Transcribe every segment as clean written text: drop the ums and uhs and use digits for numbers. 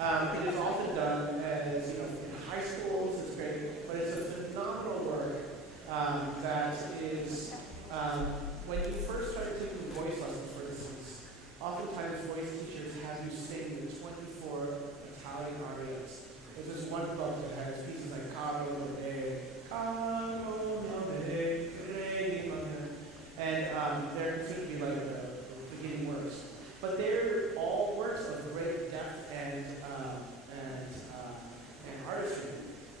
It is often done as, in high schools, it's great, but it's a phenomenal work that is, when you first start taking voice lessons, for instance, oftentimes voice teachers have you sing the 24 Italian arias. There's this one book that has pieces like Caro and they're considered to be like the beginning works. But they're all works of great depth and artistry.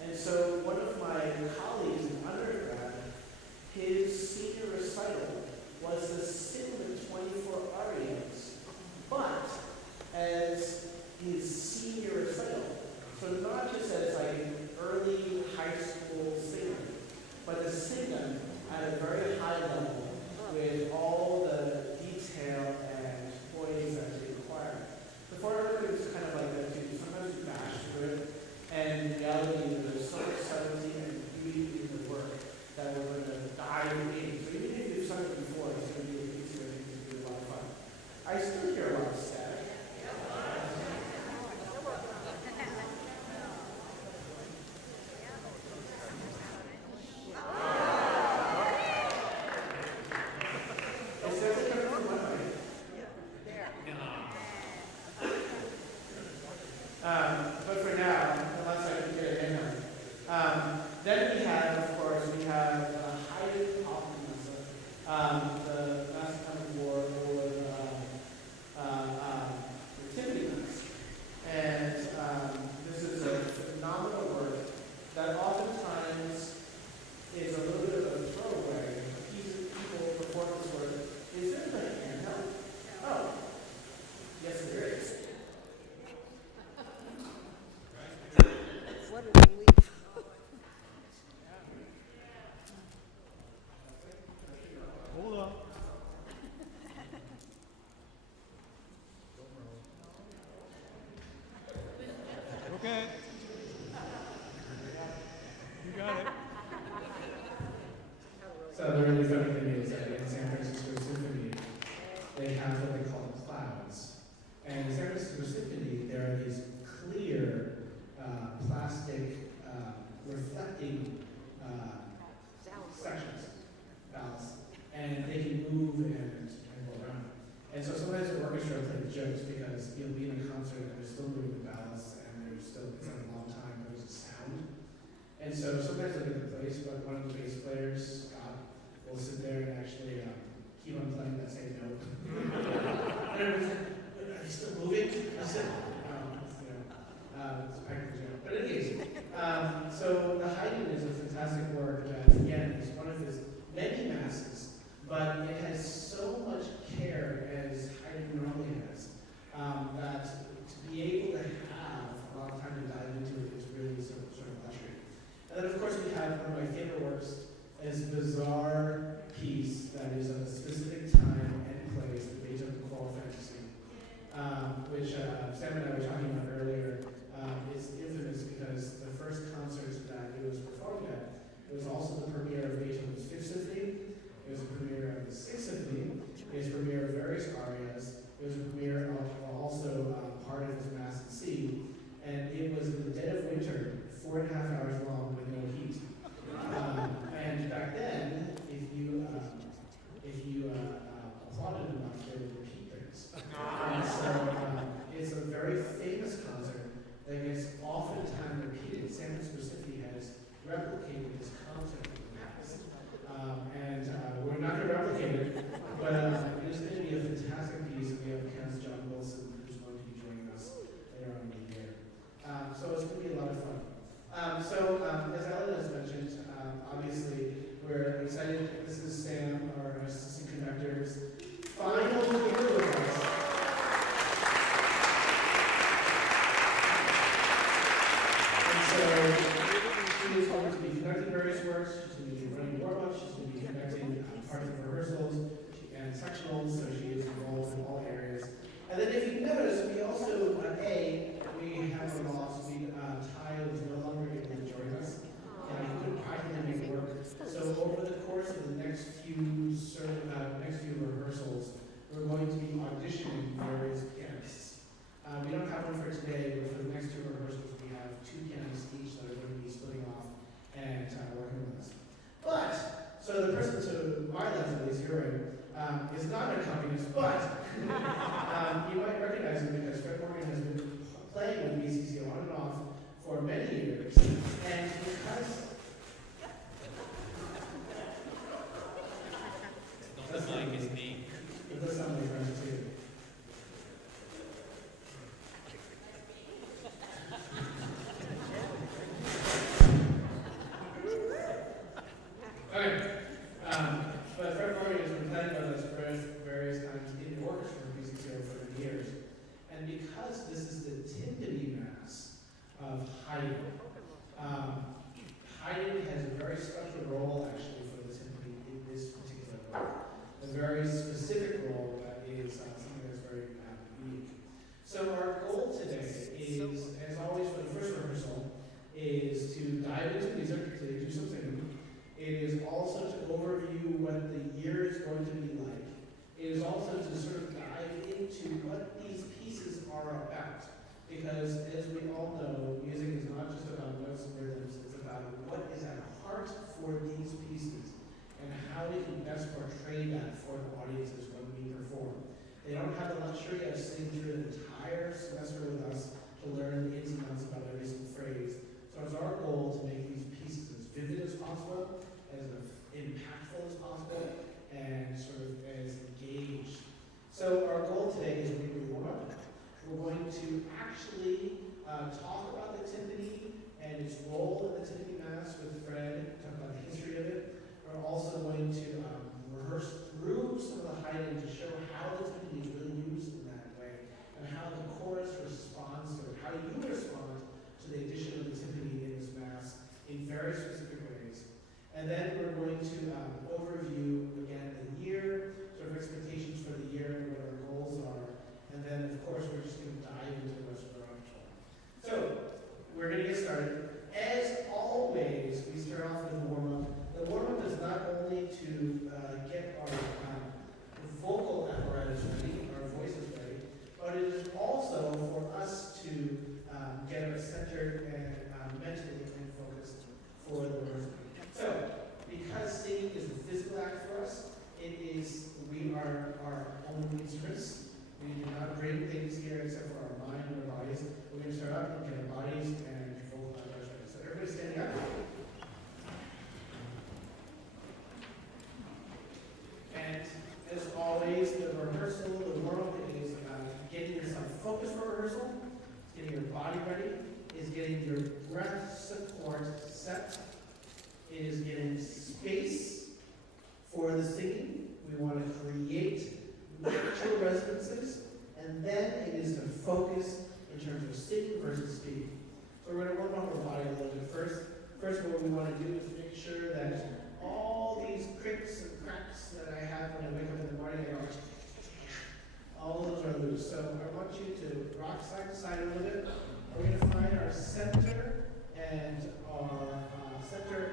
And so one of my colleagues in undergrad, his senior recital was to sing the 24 arias, but as his senior recital. So not just as like an early high school singer, but to sing them at a very high level with all the detail and poise that they require. The foreign is kind of like that too. Sometimes you bash through it, and in reality, there's so much subtlety and beauty in the work that we're going to dive in. So even if you've sung it before, it's going to be easier and it's going to be a lot of fun. I still hear a lot of static. But for now, unless I can get it in then we have, of course, Haydn Optimism, the Master Coming War for Nativity Mass. And this is a phenomenal work that oftentimes is a little bit of a throwaway. People perform this work. Is there a handheld? Oh, yes, there is. What a relief. Hold on. Okay. You got it. So the really funny thing is that in San Francisco Symphony, they have what they call clouds. And in San Francisco Symphony, there are these clear plastic reflecting sections, valves, and they can move and go around. And so sometimes the orchestra plays jokes because you'll be in a concert and they're still moving the valves and there's still, it's like a long time, but there's a sound. And so sometimes I get the place, but one of the bass players, Scott, will sit there and actually keep on playing that same note. And everyone's like, are you still moving? I said, it's a practical joke. But anyways, so the Haydn is a fantastic work that, again, is one of his many masses, but it has so much care as Haydn normally has, that to be able to have a lot of time to dive into it is really sort of luxury. And then, of course, we have one of my favorite works, is a bizarre piece that is of a specific time and place, the Beethoven Choral Fantasy, which Sam and I were talking about earlier. Is infamous because the first concert that it was performed at, it was also the premiere of Beethoven's Fifth Symphony, it was a premiere of the Sixth Symphony, it was a premiere of various arias, it was a premiere of also part of his Mass in C, and it was in the dead of winter, 4.5 hours long with no heat. And back then, if you applauded enough, they would repeat things. And so it's a very famous concert that gets oftentimes repeated. San Francisco Symphony has replicated this concept in the past. And we're not going to replicate it, but it is going to be a fantastic piece. We have pianist John Wilson, who's going to be joining us later on in the year. So it's going to be a lot of fun. As Ellen has mentioned, obviously, we're excited. This is Sam, our assistant conductor's final year with us. So she is going to be conducting various works, she's going to be running warm-ups, she's going to be conducting parts of rehearsals and sectionals, so she is involved in all areas. And then if you notice, we also, we have a loss. Ty was no longer able to join us, and he couldn't practically make work. So over the course of the next few rehearsals, we're going to be auditioning various pianists. We we don't have one for today, but for the next two rehearsals, we have two pianists each that are going to be splitting off and working with us. But, so the person to my left, at least, you're right, is not an accompanist, but you might recognize him because Fred Morgan has been playing with BCCO on and off for many years, and because Don't like his name. it does sound like friends too. Okay, but Fred Morgan has been playing with us various times in the orchestra for BCCO for many years, and because this is the timpani mass of Haydn, Haydn has a very special role actually for the timpani in this particular work. A very specific role that is something that's very unique. So our goal today is, as always for the first rehearsal, is to dive into music, to do some singing. It is also to overview what the year is going to be like. It is also to sort of dive into what these pieces are about. Because as we all know, music is not just about notes and rhythms, it's about what is at heart for these pieces and how we can best portray that for the audiences when we perform. They don't have the luxury of sitting through an entire semester with us to learn the ins and outs about every single phrase. So it's our goal to make these pieces as vivid as possible, as impactful as possible, and sort of as engaged. So our goal today is we're going to warm up. We're going to actually talk about the timpani and its role in the timpani mass with Fred, talk about the history of it. We're also going to rehearse through some of the Haydn to show how the timpani is really used in that way, and how the chorus responds to it, how you respond to the addition of the timpani in this mass in very specific ways. And then we're going to overview, again, the year, sort of expectations for the year and what our goals are. And then, of course, we're just going to dive into the rest of our repertoire. So, we're going to get started. As always, we start off with a warm-up. The warm-up is not only to get our vocal apparatus ready, our voices ready, but it is also for us to get our centered and mentally and focused for the rehearsal. So, because singing is a physical act for us, we are our own instruments. We do not bring things here except for our mind and our bodies. We're going to start up and get our bodies and vocal apparatus ready. So everybody standing up. And as always, the rehearsal, the warm-up is about getting yourself focused for rehearsal, getting your body ready, is getting your breath support set, it is getting space for the singing. We want to create natural resonances, and then it is to focus in terms of singing versus speaking. So we're going to warm up our body a little bit first. First, what we want to do is make sure that all these cricks and cracks that I have when I wake up in the morning, all those are loose. So I want you to rock side to side a little bit. We're going to find our center and our center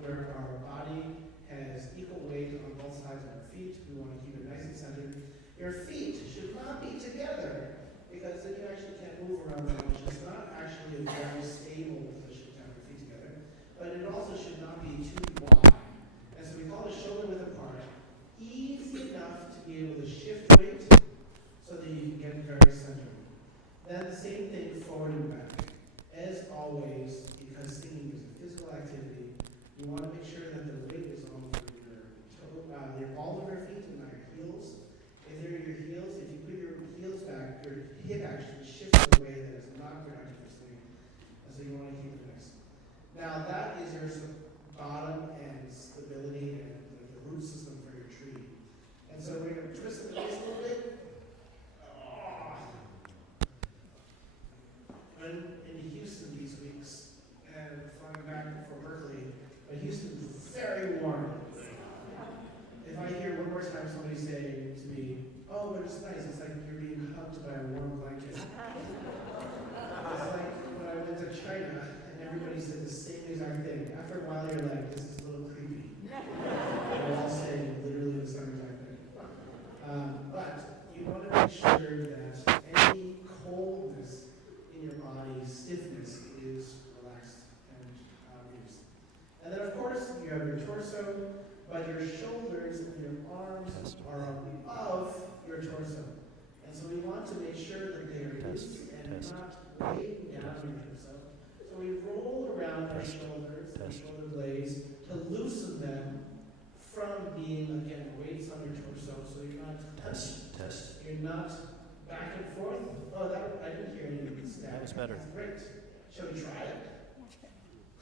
where our body has equal weight on both sides of our feet. We want to keep it nice and centered. Your feet should not be together because then you actually can't move around that much. It's not actually a very stable position to have your feet together, but it also should not be too wide. And so we call it shoulder width apart. Easy enough to be able to shift weight so that you can get very centered. Then the same thing forward and back. As always, because singing is a physical activity, you want to make sure that the weight is on your balls of your feet and not your heels. If they're your heels, if you put your heels back, your hip actually shifts in a way that is not productive for singing. And so you want to keep it nice. Now that is your bottom and stability and the root system for your tree. And so we're going to twist the face a little bit. I'm in Houston these weeks and flying back from Berkeley, but Houston's very warm. If I hear one more time somebody say to me, "Oh, but it's nice," it's like you're being hugged by a warm blanket. It's like when I went to China and everybody said the same exact thing. After a while, you're like, "This is a little creepy." They're all saying literally the same exact thing. But you want to make sure that any cold of your arms are above your torso. And so we want to make sure that they are loose and not weighing down your torso. So we roll around our shoulders, our shoulder blades, to loosen them from being, again, weights on your torso. So you're not you're not back and forth. Oh, that I didn't hear any of this. That was better. That's great. Shall we try it?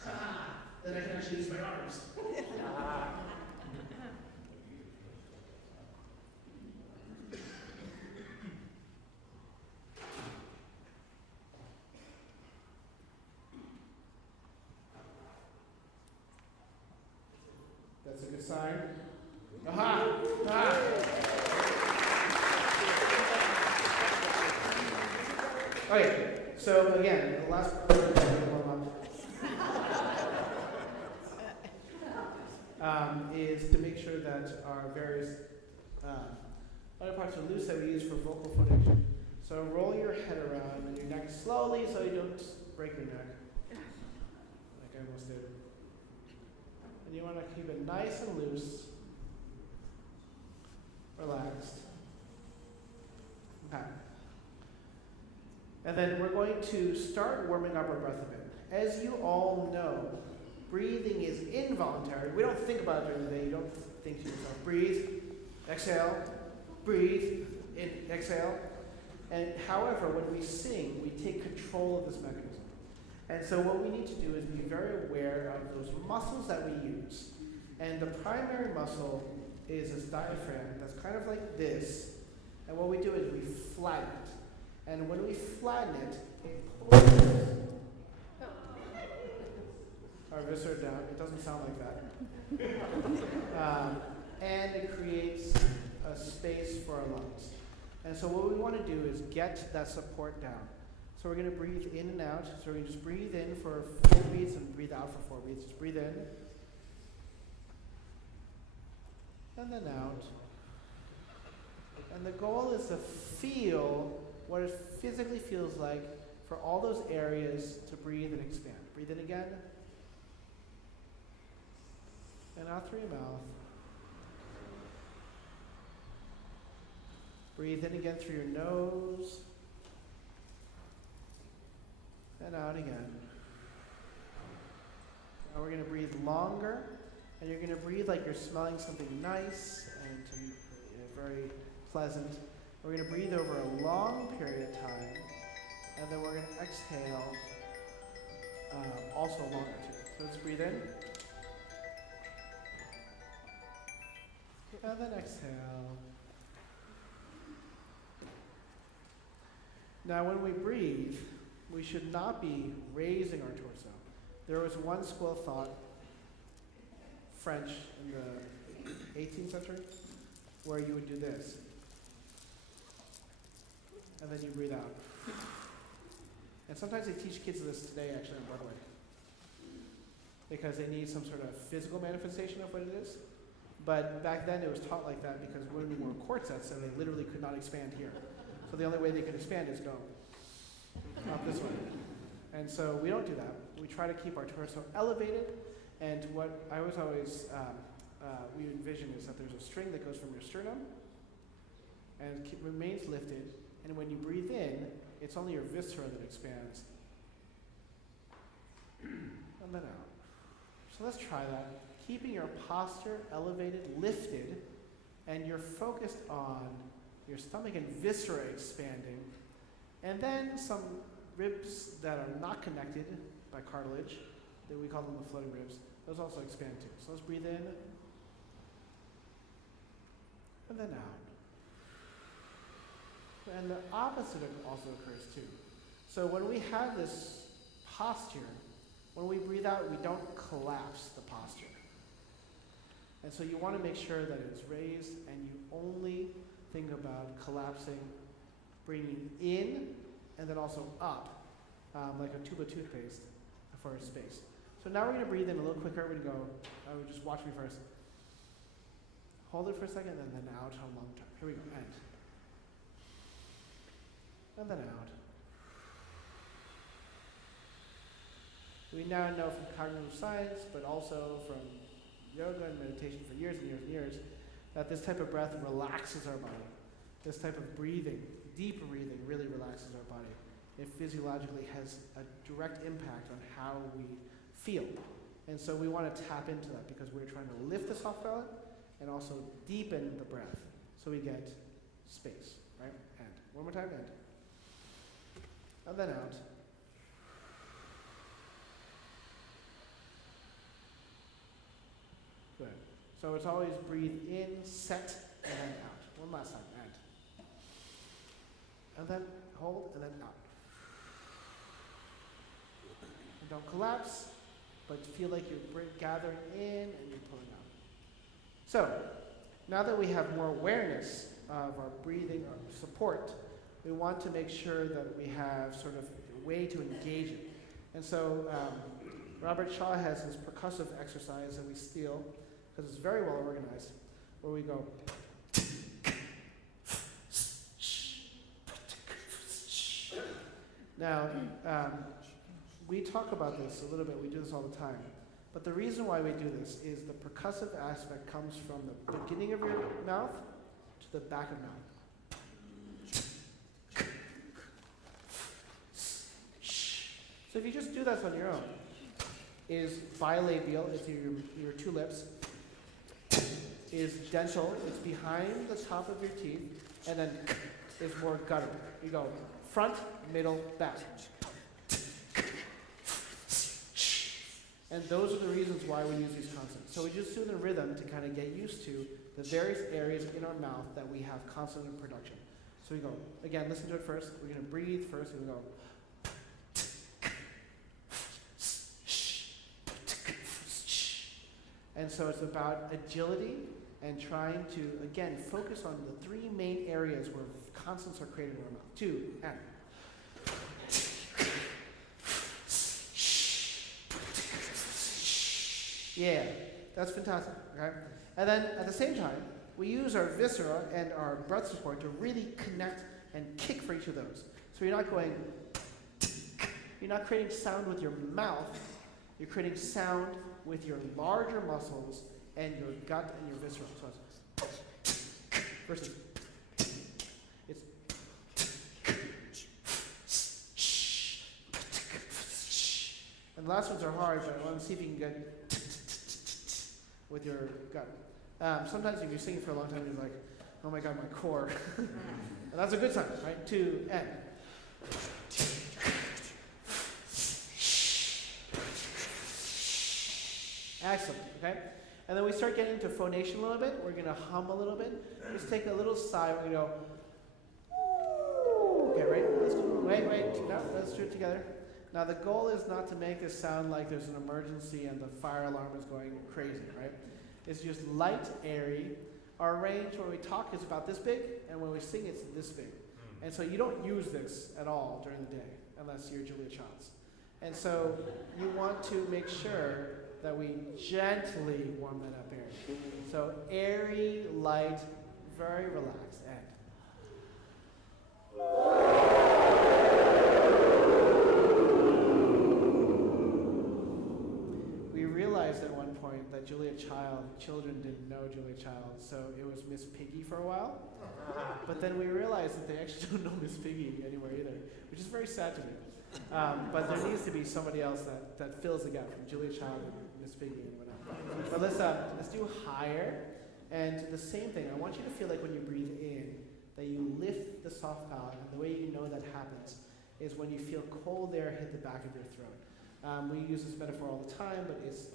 Ha! Then I can actually use my arms. That's a good sign. Aha! Ah! Okay, so again, the last is to make sure that our various other parts are loose that we use for vocal phonation. So roll your head around and your neck slowly so you don't break your neck, like I almost did. And you want to keep it nice and loose, relaxed. Okay. And then we're going to start warming up our breath a bit. As you all know, breathing is involuntary. We don't think about it during the day. You don't think to yourself, breathe, exhale, breathe, exhale. And however, when we sing, we take control of this mechanism. And so what we need to do is be very aware of those muscles that we use. And the primary muscle is this diaphragm that's kind of like this. And what we do is we flatten it. And when we flatten it, it pulls our viscera down. It doesn't sound like that. And it creates a space for our lungs. And so what we want to do is get that support down. So we're going to breathe in and out. So we're going to just breathe in for 4 beats and breathe out for 4 beats. Just breathe in. And then out. And the goal is to feel what it physically feels like for all those areas to breathe and expand. Breathe in again. And out through your mouth. Breathe in again through your nose. And out again. Now we're going to breathe longer. And you're going to breathe like you're smelling something nice and very pleasant. We're going to breathe over a long period of time. And then we're going to exhale also longer too. So let's breathe in. And then exhale. Now when we breathe, we should not be raising our torso. There was one school of thought, French in the 18th century, where you would do this. And then you breathe out. And sometimes they teach kids this today actually on Broadway. Because they need some sort of physical manifestation of what it is. But back then it was taught like that because women wore corsets and they literally could not expand here. So the only way they could expand is go up this way. And so we don't do that. We try to keep our torso elevated. And what I was always, we envision is that there's a string that goes from your sternum and remains lifted. And when you breathe in, it's only your viscera that expands. And then out. So let's try that. Keeping your posture elevated, lifted, and you're focused on your stomach and viscera expanding. And then some ribs that are not connected by cartilage, that we call them the floating ribs, those also expand too. So let's breathe in, and then out. And the opposite also occurs too. So when we have this posture, when we breathe out, we don't collapse the posture. And so you want to make sure that it's raised and you only think about collapsing, bringing in, and then also up, like a tube of toothpaste for space. So now we're going to breathe in a little quicker. We're going to go, just watch me first. Hold it for a second and then out on long term. Here we go, and then out. We now know from cognitive science, but also from yoga and meditation for years and years and years, that this type of breath relaxes our body. This type of breathing, deep breathing, really relaxes our body. It physiologically has a direct impact on how we feel. And so we want to tap into that because we're trying to lift the soft palate and also deepen the breath so we get space, right? And one more time, and then out. Good. So it's always breathe in, set, and then out. One last time, and then hold, and then out. And don't collapse, but feel like you're gathering in and you're pulling out. So, now that we have more awareness of our breathing, our support, we want to make sure that we have sort of a way to engage it. And so, Robert Shaw has this percussive exercise that we steal, because it's very well organized, where we go. Now, we talk about this a little bit, we do this all the time. But the reason why we do this is the percussive aspect comes from the beginning of your mouth to the back of mouth. So if you just do that on your own, is bilabial, it's your two lips, is dental, it's behind the top of your teeth, and then is more guttural. You go front, middle, back. And those are the reasons why we use these consonants. So we just do it in rhythm to kind of get used to the various areas in our mouth that we have consonant production. So we go, again, listen to it first. We're going to breathe first, and we go. And so it's about agility and trying to, again, focus on the three main areas where consonants are created in our mouth. 2, and. Yeah, that's fantastic, okay? And then at the same time, we use our viscera and our breath support to really connect and kick for each of those. So you're not going, you're not creating sound with your mouth, you're creating sound with your larger muscles and your gut and your viscera. So it's versus it's and the last ones are hard, but I want to see if you can get with your gut. Sometimes if you're singing for a long time, you're like, oh my God, my core. And that's a good sign, right? 2, and. Excellent, okay? And then we start getting into phonation a little bit. We're going to hum a little bit. Just take a little sigh. We're going to go, okay, right? Wait. No, let's do it together. Now, the goal is not to make this sound like there's an emergency and the fire alarm is going crazy, right? It's just light, airy. Our range when we talk is about this big, and when we sing, it's this big. And so you don't use this at all during the day, unless you're Julia Childs. And so you want to make sure that we gently warm that up area. So airy, light, very relaxed, and. We realized at one point that children didn't know Julia Child, so it was Miss Piggy for a while. But then we realized that they actually don't know Miss Piggy anymore either, which is very sad to me. But there needs to be somebody else that fills the gap from Julia Child and Miss Piggy and whatnot. But let's do higher, and the same thing. I want you to feel like when you breathe in, that you lift the soft palate, and the way you know that happens is when you feel cold air hit the back of your throat. We use this metaphor all the time, but it's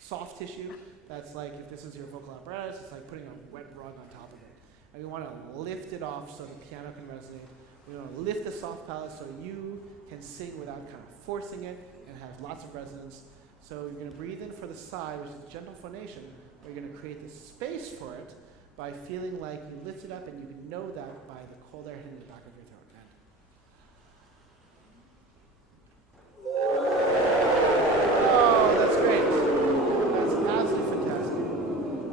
soft tissue. That's like, if this is your vocal apparatus, it's like putting a wet rug on top of it. And we want to lift it off so the piano can resonate. We want to lift the soft palate so you can sing without kind of forcing it and have lots of resonance. So you're going to breathe in for the sigh, which is gentle phonation. You're going to create this space for it by feeling like you lift it up, and you can know that by the cold air hitting the back of your throat. Oh, that's great. That's absolutely fantastic.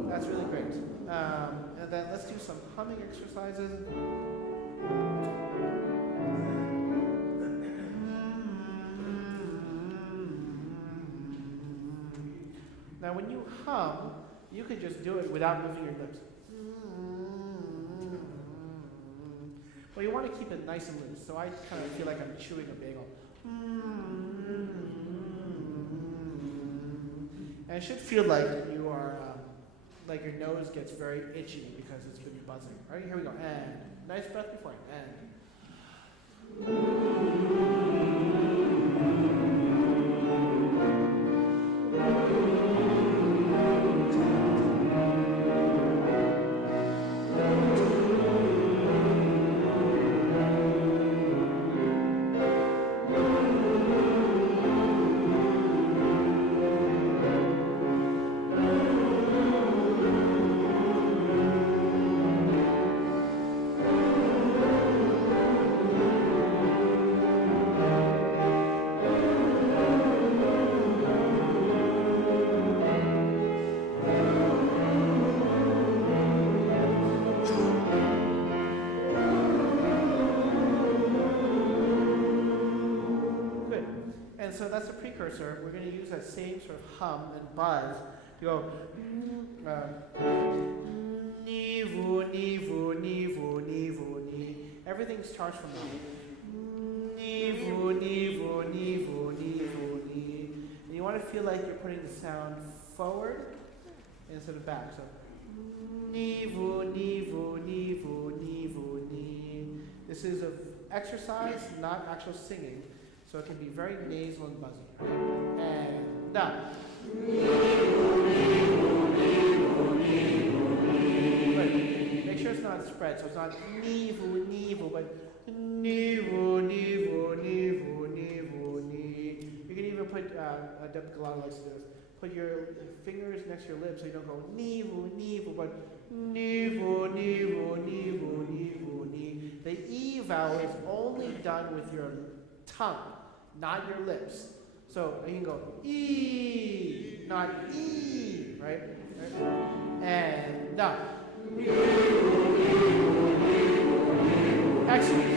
That's really great. And then let's do some humming exercises. Now when you hum, you can just do it without moving your lips. want to keep it nice and loose. So I kind of feel like I'm chewing a bagel. And it should feel like you are, like your nose gets very itchy because it's been buzzing. All right, here we go. And nice breath before. And. And so that's a precursor. We're going to use that same sort of hum and buzz to go ni-vu, ni-vu, ni-vu, ni-vu, ni. Everything starts from that. Ni-vu, ni-vu, ni-vu, ni-vu, ni. And you want to feel like you're putting the sound forward instead of back. So ni-vu, ni-vu, ni-vu, ni-vu, ni. This is an exercise, not actual singing. So it can be very nasal and buzzy. And now. But make sure it's not spread. So it's not nivu, nivu, but nivu, nivu, nivu, nivu, ni. You can even put, a lot likes to do this. Put your fingers next to your lips so you don't go nivu, nivu, but nivu, nivu, nivu, nivu, ni. The E vowel is only done with your tongue, not your lips. So you can go E, not E, right? And now. Excellent.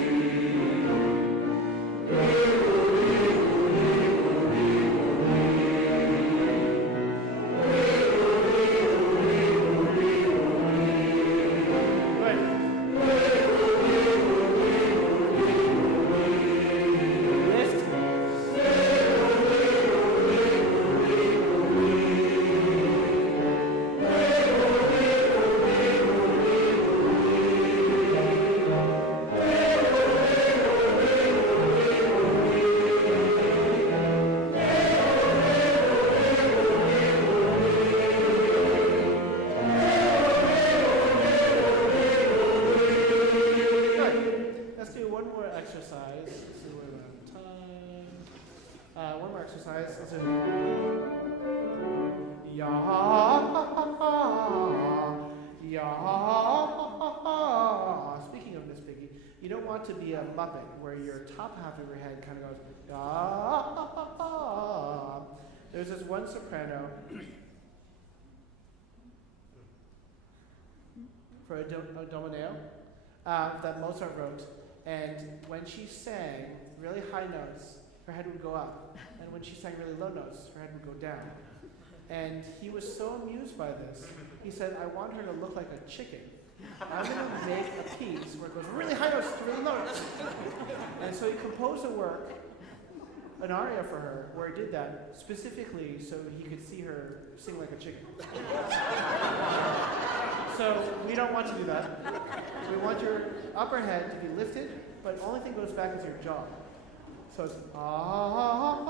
To be a Muppet where your top half of your head kind of goes ah. There's this one soprano for a domineo that Mozart wrote, and when she sang really high notes, her head would go up, and when she sang really low notes, her head would go down. And he was so amused by this, he said, "I want her to look like a chicken. I'm going to make a piece where it goes really high notes to really low notes." And so he composed a work, an aria for her, where he did that specifically so he could see her sing like a chicken. So we don't want to do that. We want your upper head to be lifted, but the only thing goes back is your jaw. So it's ah,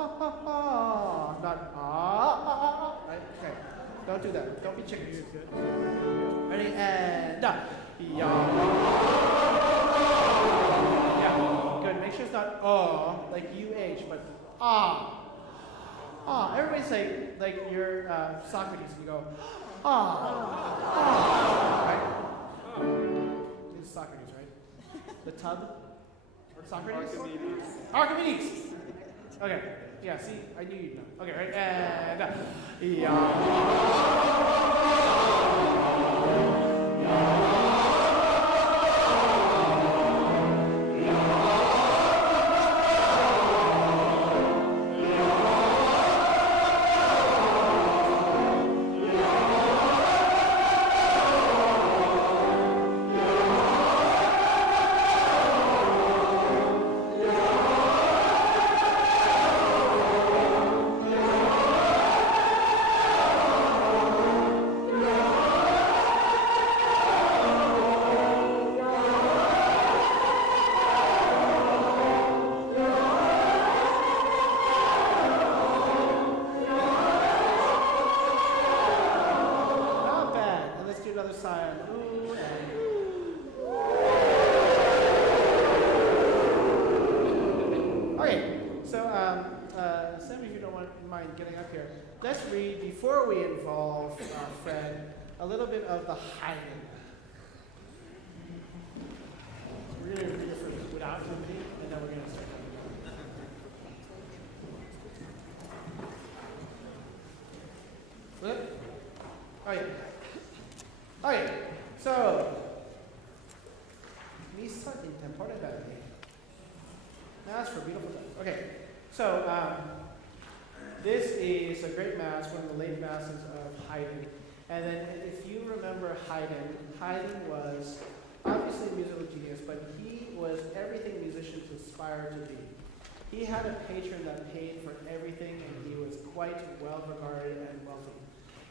not ah, right? Okay. Don't do that. Don't be chickens. Ready? And up. Yeah. Good. Make sure it's not like UH, but ah. Ah. Everybody say like you're Socrates. You go Right? This is Socrates, right? The tub. Socrates. Archimedes. Okay. Yeah. See, I knew you'd know. Okay. Right. And we involve Fred, a little bit of the hiding. We're going to read it first without repeating, and then we're going to start. What? Oh yeah. Okay, so Misa intemporalmente. Mass for beautiful time. Okay, so this is a great mass, one of the late masses of Haydn. And then if you remember Haydn was obviously a musical genius, but he was everything musicians aspire to be. He had a patron that paid for everything, and he was quite well regarded and wealthy.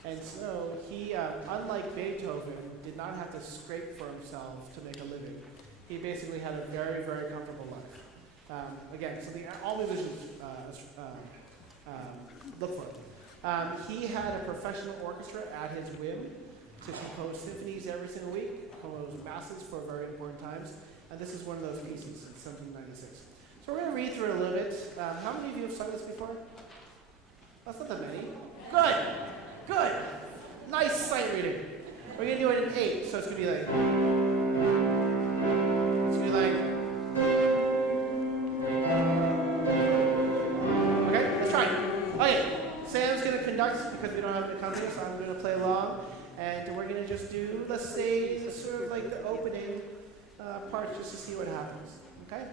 And so he, unlike Beethoven, did not have to scrape for himself to make a living. He basically had a very, very comfortable life. Again, something all musicians look for. He had a professional orchestra at his whim to compose symphonies every single week, compose masses for very important times, and this is one of those pieces in 1796. So we're going to read through it a little bit. How many of you have sung this before? That's not that many. Good. Good. Nice sight reading. We're going to do it in 8, so it's going to be like... It's going to be like... Okay, let's try it. Okay, Sam's going to conduct because we don't have an accompanist, so I'm going to play along. And we're going to just do, let's say, sort of like the opening part just to see what happens. Okay?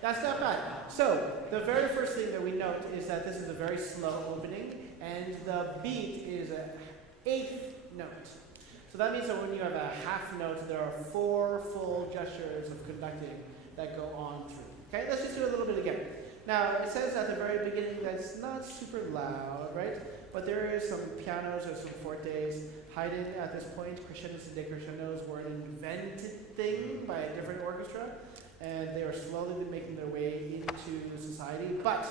That's not bad. So, the very first thing that we note is that this is a very slow opening, and the beat is an 8th note. So that means that when you have a half note, there are 4 full gestures of conducting that go on through. Okay, let's just do a little bit again. Now, it says at the very beginning that it's not super loud, right? But there is some pianos or some fortes. Haydn, at this point, crescendos and decrescendos were an invented thing by a different orchestra, and they are slowly making their way into society. But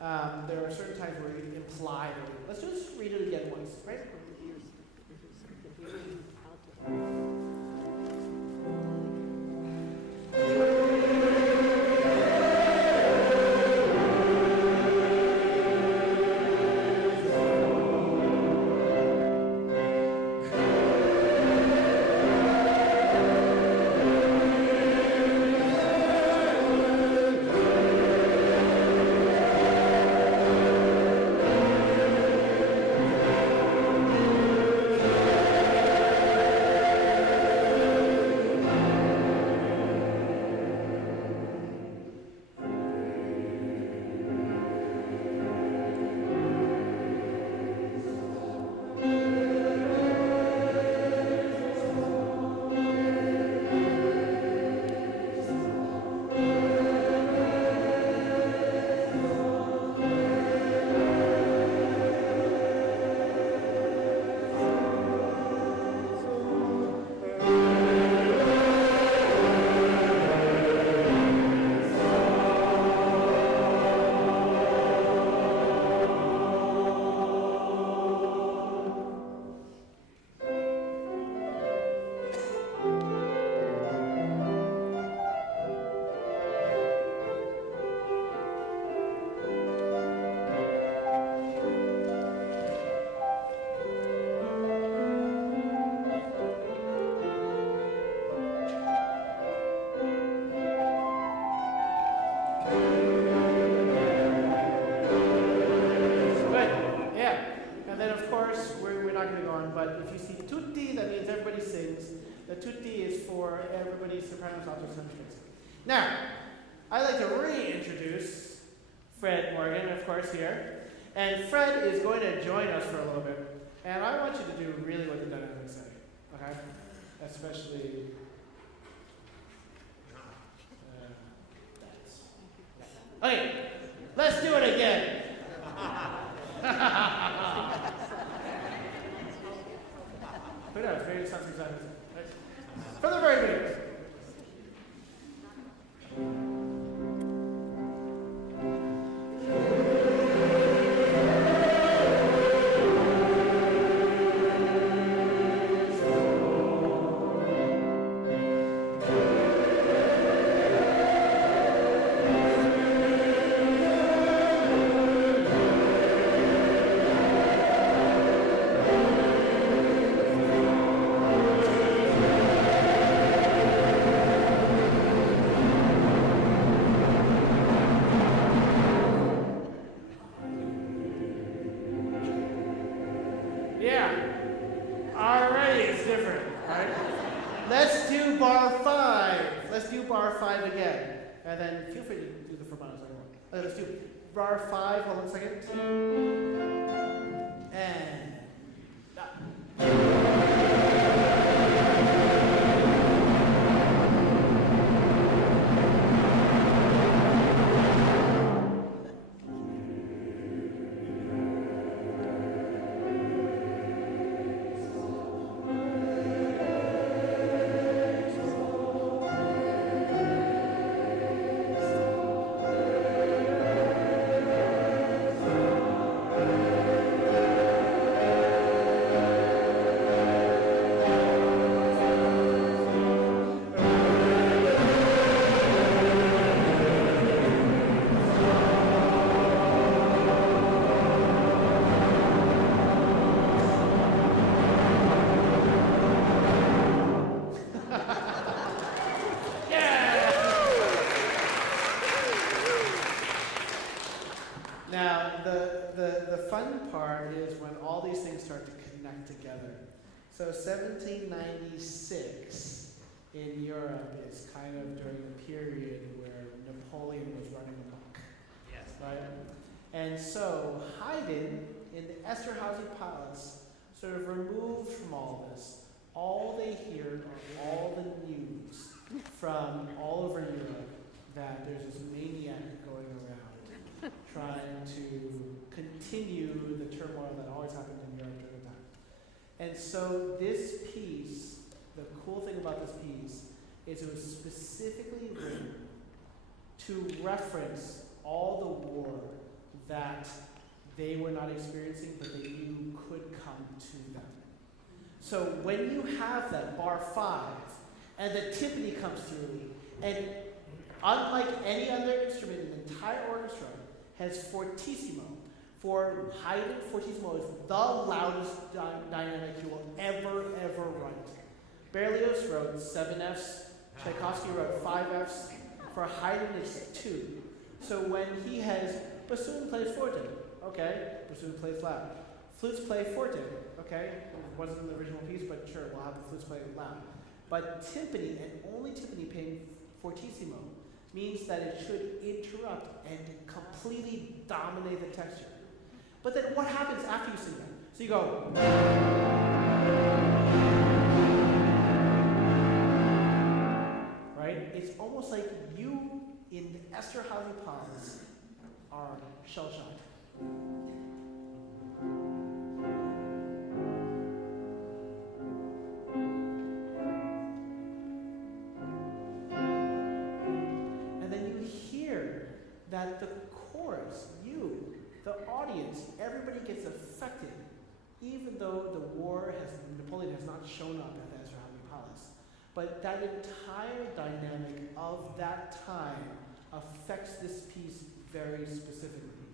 there are certain times where you imply that. Let's just read it again once, right? The tutti is for everybody sopranos, altos, and tenors. Now, I'd like to reintroduce Fred Morgan, of course, here. And Fred is going to join us for a little bit. And I want you to do really what the dynamics say, okay? Especially that. Okay, let's do it again. Who knows? Maybe it sounds exactly the same. Right? From the very beginning. Bar 5, hold on a second. And stop. So 1796 in Europe is kind of during the period where Napoleon was running amok. Yes. Right? And so Haydn in the Esterhazy Palace sort of removed from all this. All they hear are all the news from all over Europe that there's this maniac going around trying to continue the turmoil that always happened in Europe during the time. And so this piece, the cool thing about this piece is it was specifically written to reference all the war that they were not experiencing but they knew could come to them. So when you have that bar 5 and the timpani comes through, and unlike any other instrument in the entire orchestra has fortissimo. For Haydn, fortissimo is the loudest dynamic you will ever write. Berlioz wrote 7 Fs, Tchaikovsky wrote 5 Fs. For Haydn, it's 2. So when he has bassoon plays forte, okay, bassoon plays loud. Flutes play forte, okay, it wasn't in the original piece, but sure, we'll have the flutes play loud. But timpani, and only timpani playing fortissimo, means that it should interrupt and completely dominate the texture. But then what happens after you sing that? So you go. Right? It's almost like you in the Esterhazy Palace are shell-shocked. And then you hear that the chorus, you, the audience, everybody gets affected, even though Napoleon has not shown up at the Esterhazy Palace. But that entire dynamic of that time affects this piece very specifically.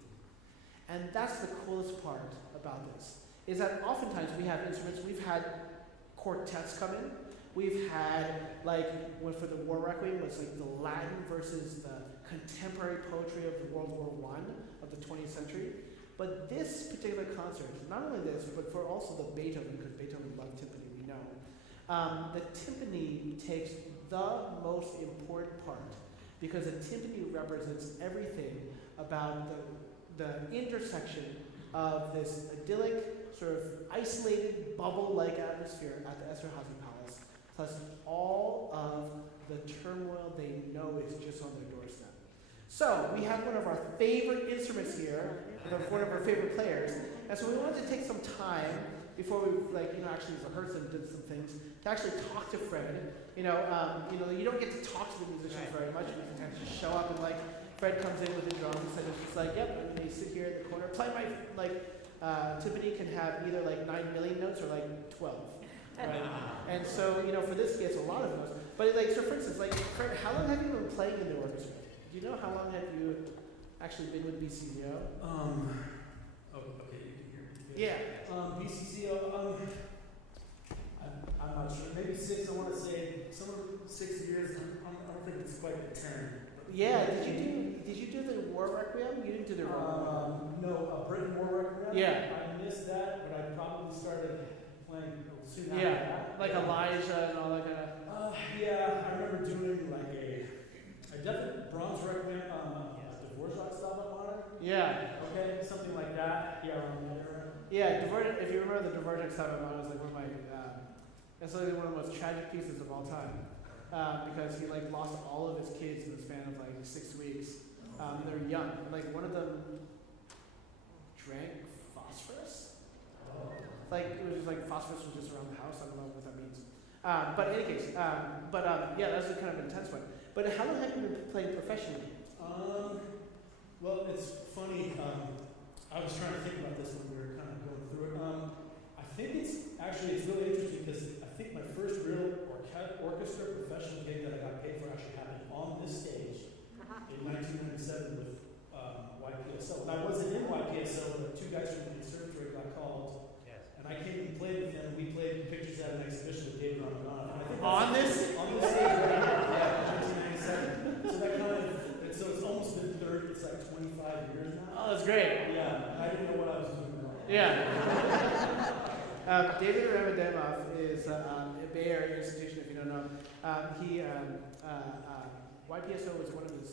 And that's the coolest part about this, is that oftentimes we have instruments, we've had quartets come in, we've had, for the War Requiem, it's like the Latin versus the contemporary poetry of World War I of the 20th century. But this particular concert, not only this, but for also the Beethoven, because Beethoven loved timpani, we know, The timpani takes the most important part because a timpani represents everything about the intersection of this idyllic, sort of isolated, bubble-like atmosphere at the Esterhazy Palace, plus all of the turmoil they know is just on their doorstep. So we have one of our favorite instruments here, with one of our favorite players, and so we wanted to take some time before we actually rehearsed and did some things to actually talk to Fred. You don't get to talk to the musicians very much. You can kind of just show up and Fred comes in with the drums and it's just like, yep, and they sit here in the corner. Play my timpani can have either 9 million notes or 12. Right? And so, for this it's a lot of notes. But so for instance, Fred, how long have you been playing in the orchestra? Do you know how long have you actually been with BCCO? Okay, you can hear me. Yeah. BCCO, I'm not sure. Maybe 6, I want to say. Somewhere 6 years. I don't think it's quite the 10. Yeah, did you do the War Requiem? You didn't do the War Requiem. No, Britain War Requiem. Yeah. I missed that, but I probably started playing soon after Yeah, that. like Elijah and all that kind of. Yeah, I remember doing a definite Brahms Requiem, Dvorak Stabat Mater. Yeah. Okay, something like that. Yeah, around that era. Yeah, Dvorak, if you remember the Dvorak Stabat Mater, was one of my, it's one of the most tragic pieces of all time. Because he lost all of his kids in the span of 6 weeks. And they were young. And one of them drank phosphorus. It was just phosphorus was just around the house. I don't know what that means. But in any case, yeah, that was a kind of intense one. But how long have you been playing professionally? Well, it's funny. I was trying to think about this when we were kind of going through it. I think it's really interesting because I think my first real orchestra professional gig that I got paid for actually happened on this stage in 1997 with YPSO. And I wasn't in YPSO, but 2 guys from the conservatory got called. Yes. And I came and played with them. We played pictures at an exhibition with David Ramadan. On this stage right here, yeah, 1997. So that so it's almost been 30, it's 25 years now. Oh, that's great. Yeah, I didn't know what I was doing wrong. Yeah. David Ramadan is a Bay Area institution, if you don't know. YPSO was one of his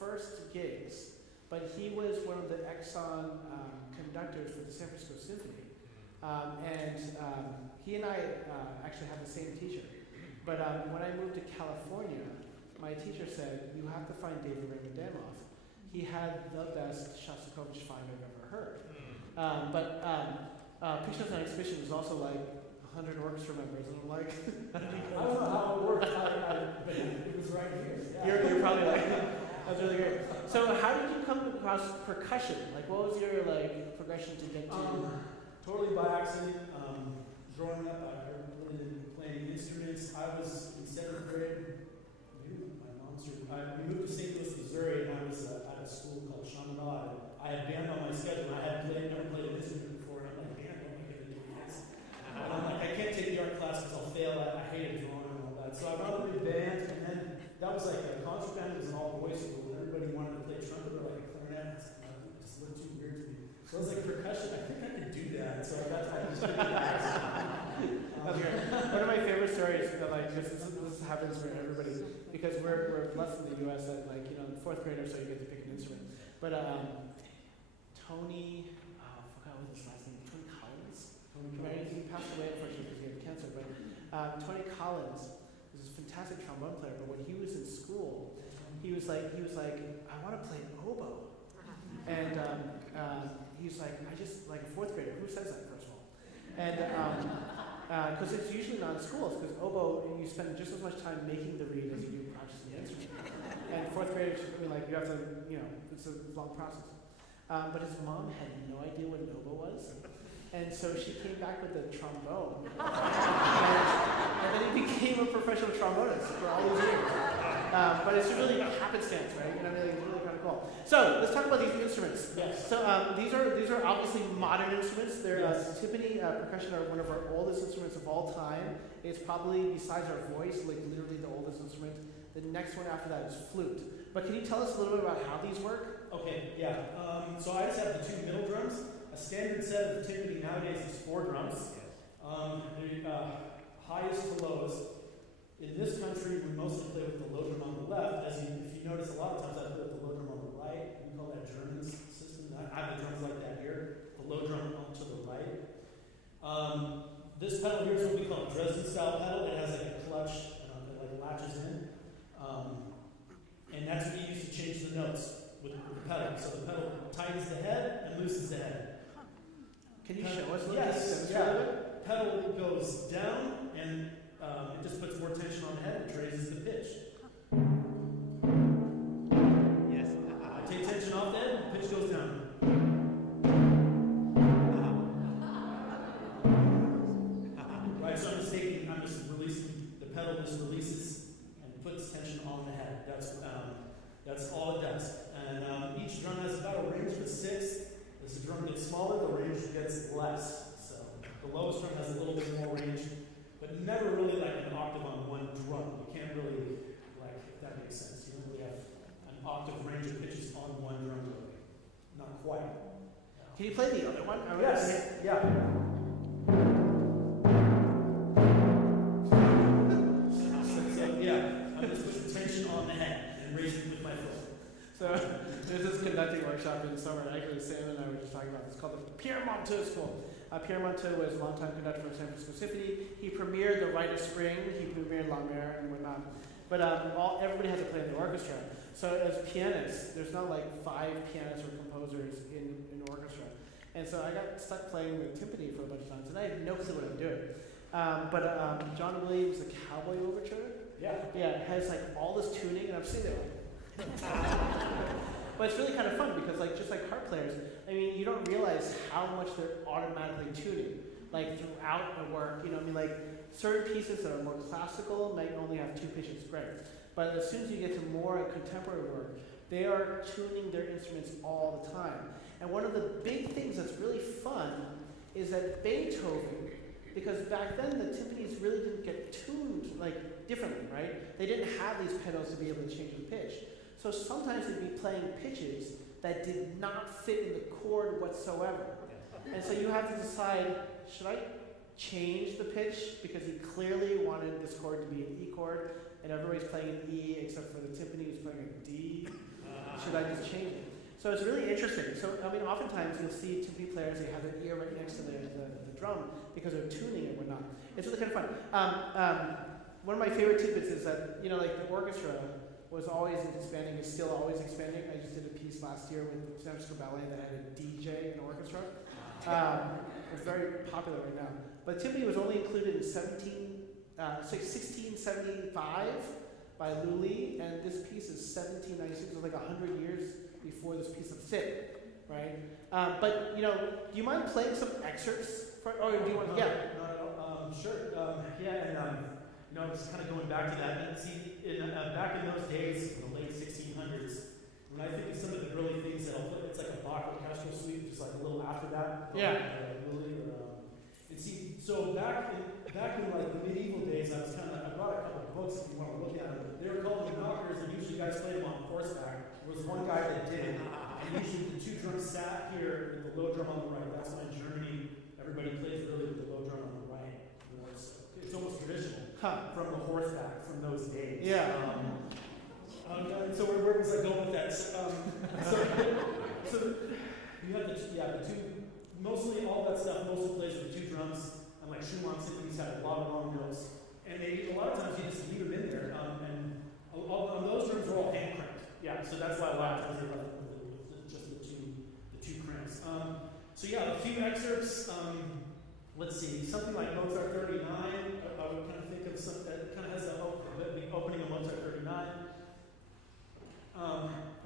first gigs, but he was one of the Exxon conductors for the San Francisco Symphony. He and I actually have the same teacher. But when I moved to California, my teacher said, you have to find David Ramadan. He had the best Shostakovich 5 I've ever heard. But Pictures on Exhibition was also 100 orchestra members, and I'm like, I don't know how it worked, but it was right here. Yeah. You're probably that's really great. So how did you come across percussion? What was your progression to get to? Totally by accident. Growing up, I really didn't play any instruments. I was in 7th grade. We moved to St. Louis, Missouri, and I was at a school called Chaminade. I had band on my schedule, and I had never played an instrument before, and I'm like, man, what am I going to do next? And I'm like, I can't take the art class because I'll fail at it. I hated drawing and all that. So I brought a big band, and then that was a concert band. It was an all-boys school, and everybody wanted to play trumpet or a clarinet. It just looked too weird to me. So I was like, percussion, I think I could do that. So I got to just That's great. One of my favorite stories, this happens for everybody, because we're blessed in the U.S. that, 4th grade or so, you get to pick an instrument. But Tony, I forgot what his last name, Tony Collins. He passed away unfortunately because he had cancer. But Tony Collins is a fantastic trombone player. But when he was in school, he was like, I want to play oboe. And he's like, I just 4th grader. Who says that, first of all? And because it's usually not in schools, because oboe, you spend just as much time making the reed as you do practicing the instrument. And 4th graders, you have to, it's a long process. But his mom had no idea what an oboe was. And so she came back with a trombone. and then he became a professional trombonist for all these years. But it's really happenstance, right? It's really kind of cool. So let's talk about these instruments. Yes. So these are obviously modern instruments. They're timpani percussion are one of our oldest instruments of all time. It's probably, besides our voice, literally the oldest instrument. The next one after that is flute. But can you tell us a little bit about how these work? Okay, yeah. So I just have the 2 middle drums. A standard set of the timpani nowadays is 4 drums. The highest to lowest. In this country, we mostly play with the low drum on the left. If you notice, a lot of times I play with the low drum on the right. We call that German system. I have the drums like that here. The low drum to the right. This pedal here is what we call a Dresden style pedal. It has like a clutch that like latches in. And that's what you use to change the notes with the pedal. So the pedal tightens the head and loosens the head. Can you show us? Yes. Pedal goes down and it just puts more tension on the head, which raises the pitch. Yes. I take tension off the head, the pitch goes down. Right, so I'm just releasing, the pedal just releases and puts tension on the head. That's all it does. And each drum has about a range of 6. As the drum gets smaller, the range gets less. So the lowest drum has a little bit more range, but never really like an octave on one drum. You can't really, like, if that makes sense. You don't really have an octave range of pitches on one drum, really. Not quite. Can you play the other one? Yes. Yeah. So, yeah, I'm just putting tension on the head and raising it with my foot. So there's this conducting workshop in the summer. Actually, Sam and I were just talking about this. It's called the Pierre Monteux School. Pierre Monteux was a longtime conductor for San Francisco Symphony. He premiered The Rite of Spring. He premiered La Mer and whatnot. But everybody has to play in the orchestra. So as pianists, there's not like 5 pianists or composers in an orchestra. And so I got stuck playing with timpani for a bunch of times, and I had no clue what I'm doing. But John Williams' The Cowboy Overture, it has like all this tuning, and I'm sitting there like, but it's really kind of fun because, like, just like harp players, I mean, you don't realize how much they're automatically tuning, like throughout the work. You know, I mean, like certain pieces that are more classical might only have 2 pitches, great. But as soon as you get to more contemporary work, they are tuning their instruments all the time. And one of the big things that's really fun is that Beethoven, because back then the timpanis really didn't get tuned like differently, right? They didn't have these pedals to be able to change the pitch. So sometimes they'd be playing pitches that did not fit in the chord whatsoever. And so you have to decide, should I change the pitch because he clearly wanted this chord to be an E chord and everybody's playing an E except for the timpani who's playing a D? Should I just change it? So it's really interesting. So, I mean, oftentimes you'll see timpani players, they have their ear right next to the drum because they're tuning it or not. It's really kind of fun. One of my favorite tidbits is that, you know, like the orchestra was always expanding, is still always expanding. I just did a piece last year with the San Francisco Ballet that had a DJ in the orchestra. It's very popular right now. But timpani was only included in 1675 by Lully, and this piece is 1796. It was like 100 years before this piece of sit, right? But, you know, do you mind playing some excerpts? Or do you want to? Yeah. Sure. You know, it's kind of going back to that. And see, back in those days, in the late 1600s, when I think of some of the early things that I'll put, it's like a Bach orchestral suite, just like a little after that. And see, so back in like the medieval days, I brought a couple of books if you want to look at them. They were called the knockers, and usually guys played them on horseback. There was one guy that did it, and usually the 2 drums sat here with the low drum on the right. That's why in Germany, everybody plays really with the low drum on the right. It's almost traditional from the horseback from those days. Yeah. So where was I going with that? So you have the 2, mostly all that stuff mostly plays with 2 drums, and like Schumann symphonies have a lot of long notes, and a lot of times you just leave them in there, and those drums are all hand cranked. Yeah, so that's why a lot of times they're with just the two cranks. So yeah, a few excerpts. Let's see, something like Mozart 39. I would kind of think of something that kind of has the opening of Mozart 39. A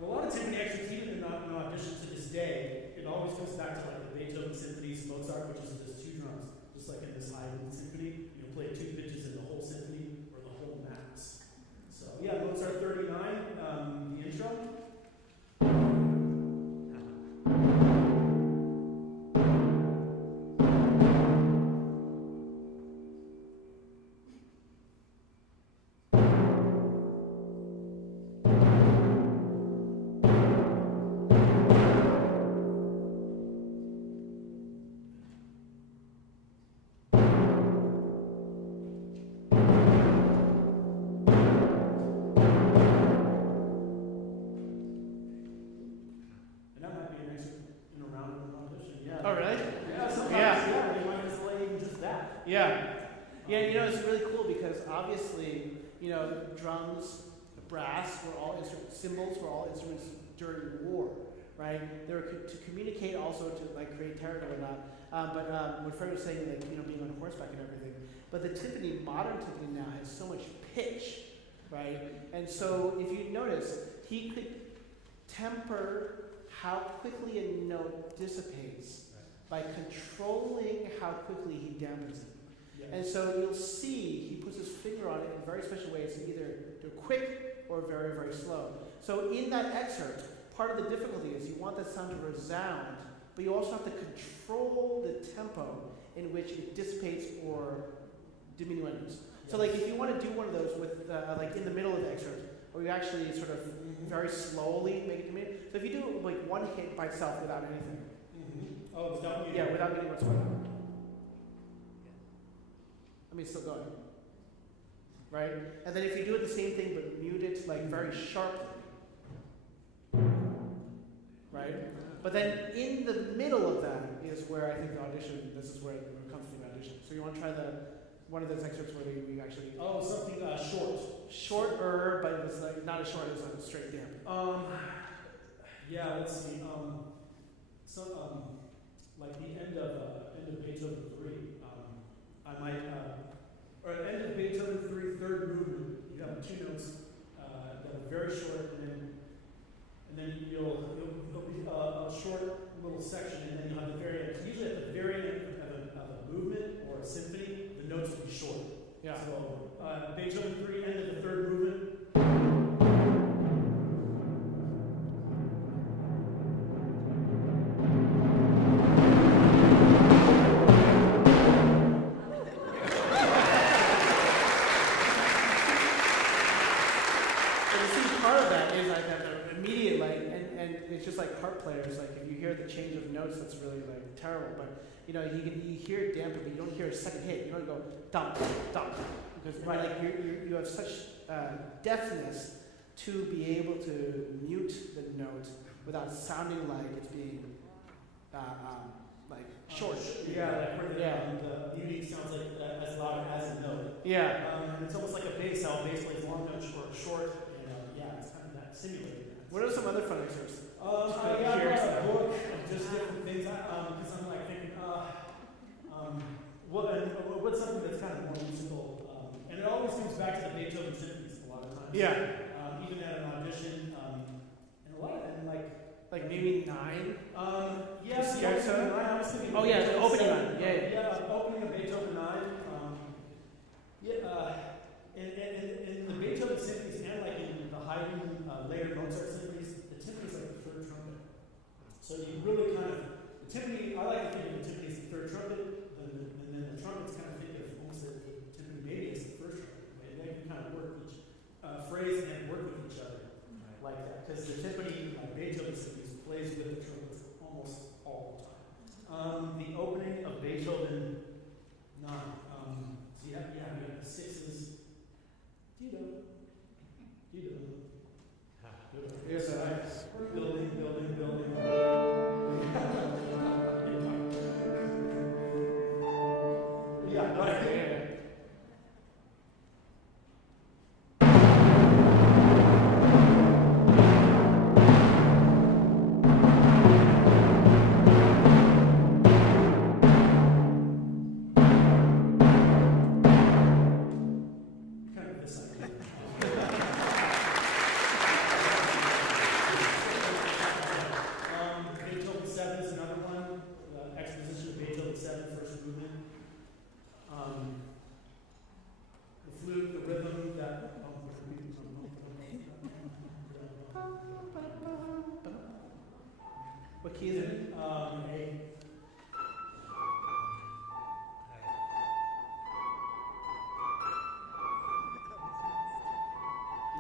lot of timpani excerpts, even in audition to this day, it always comes back to like the Beethoven symphonies, Mozart, which is just 2 drums, just like in this Haydn symphony. You play 2 pitches in the whole symphony or the whole mass. So yeah, Mozart 39, the intro. obviously, drums, brass were all instruments, cymbals were all instruments during war, right? They were to communicate, also to like create terror and whatnot. But what Fred was saying, like being on horseback and everything. But the timpani, modern timpani now has so much pitch, right? And so if you notice, he could temper how quickly a note dissipates by controlling how quickly he dampens it. Yeah. And so you'll see he puts his finger on it in very special ways to either do quick or very, very slow. So in that excerpt, part of the difficulty is you want that sound to resound, but you also have to control the tempo in which it dissipates or diminuendos. So like if you want to do one of those with like in the middle of the excerpt, or you actually sort of very slowly make it diminish. So if you do like one hit by itself without anything. Mm-hmm. Oh, without muting. Yeah, without muting whatsoever. I mean, it's still going. Right? And then if you do it the same thing but mute it like very sharply. Right? But then in the middle of that is where I think the audition, this is where it comes to the audition. So you want to try one of those excerpts where we actually... Oh, something short. Shorter, but it's like not as short as a straight damp. Yeah, let's see. Like the end of Beethoven 3. I might, or at the end of Beethoven 3, third movement, you have two notes that are very short, and then you'll be a short little section, and then you'll have the very end. Usually at the very end of a movement or a symphony, the notes will be short. Yeah. So Beethoven 3, end of the third movement. It's just like harp players, like if you hear the change of notes, that's really like terrible. But you hear it dampen, but you don't hear a second hit. You don't go dum dum because like you have such deafness to be able to mute the note without sounding like it's being like short. Yeah, like where the muting sounds like as loud as a note. Yeah. It's almost like a bass. How bass plays long notes or short. Yeah, it's kind of that simulated. What are some other fun excerpts? I got a book of just different things, because I'm like thinking, what's something that's kind of more musical? And it always comes back to the Beethoven symphonies a lot of times. Yeah. Even at an audition, and a lot of, and like maybe 9? Yeah, the the scherzo? opening 9, I was thinking. Oh yeah, the opening 9. Yeah, opening of Beethoven 9. In the Beethoven symphonies and like in the Haydn, later Mozart symphonies, the timpani is like the third trumpet. So you really kind of, the timpani, I like to think of the timpani as the third trumpet, and then the trumpets kind of think of almost the timpani maybe as the first trumpet. And they can kind of work each phrase and work with each other like that. Because the timpani, Beethoven symphonies, plays with the trumpets almost all the time. The opening of Beethoven 9. So you have the sixes. Yes, building. Yeah, right. Kind of this idea. Beethoven 7 is another one. Exposition of Beethoven 7, first movement. The flute, the rhythm, that. What key is it? A.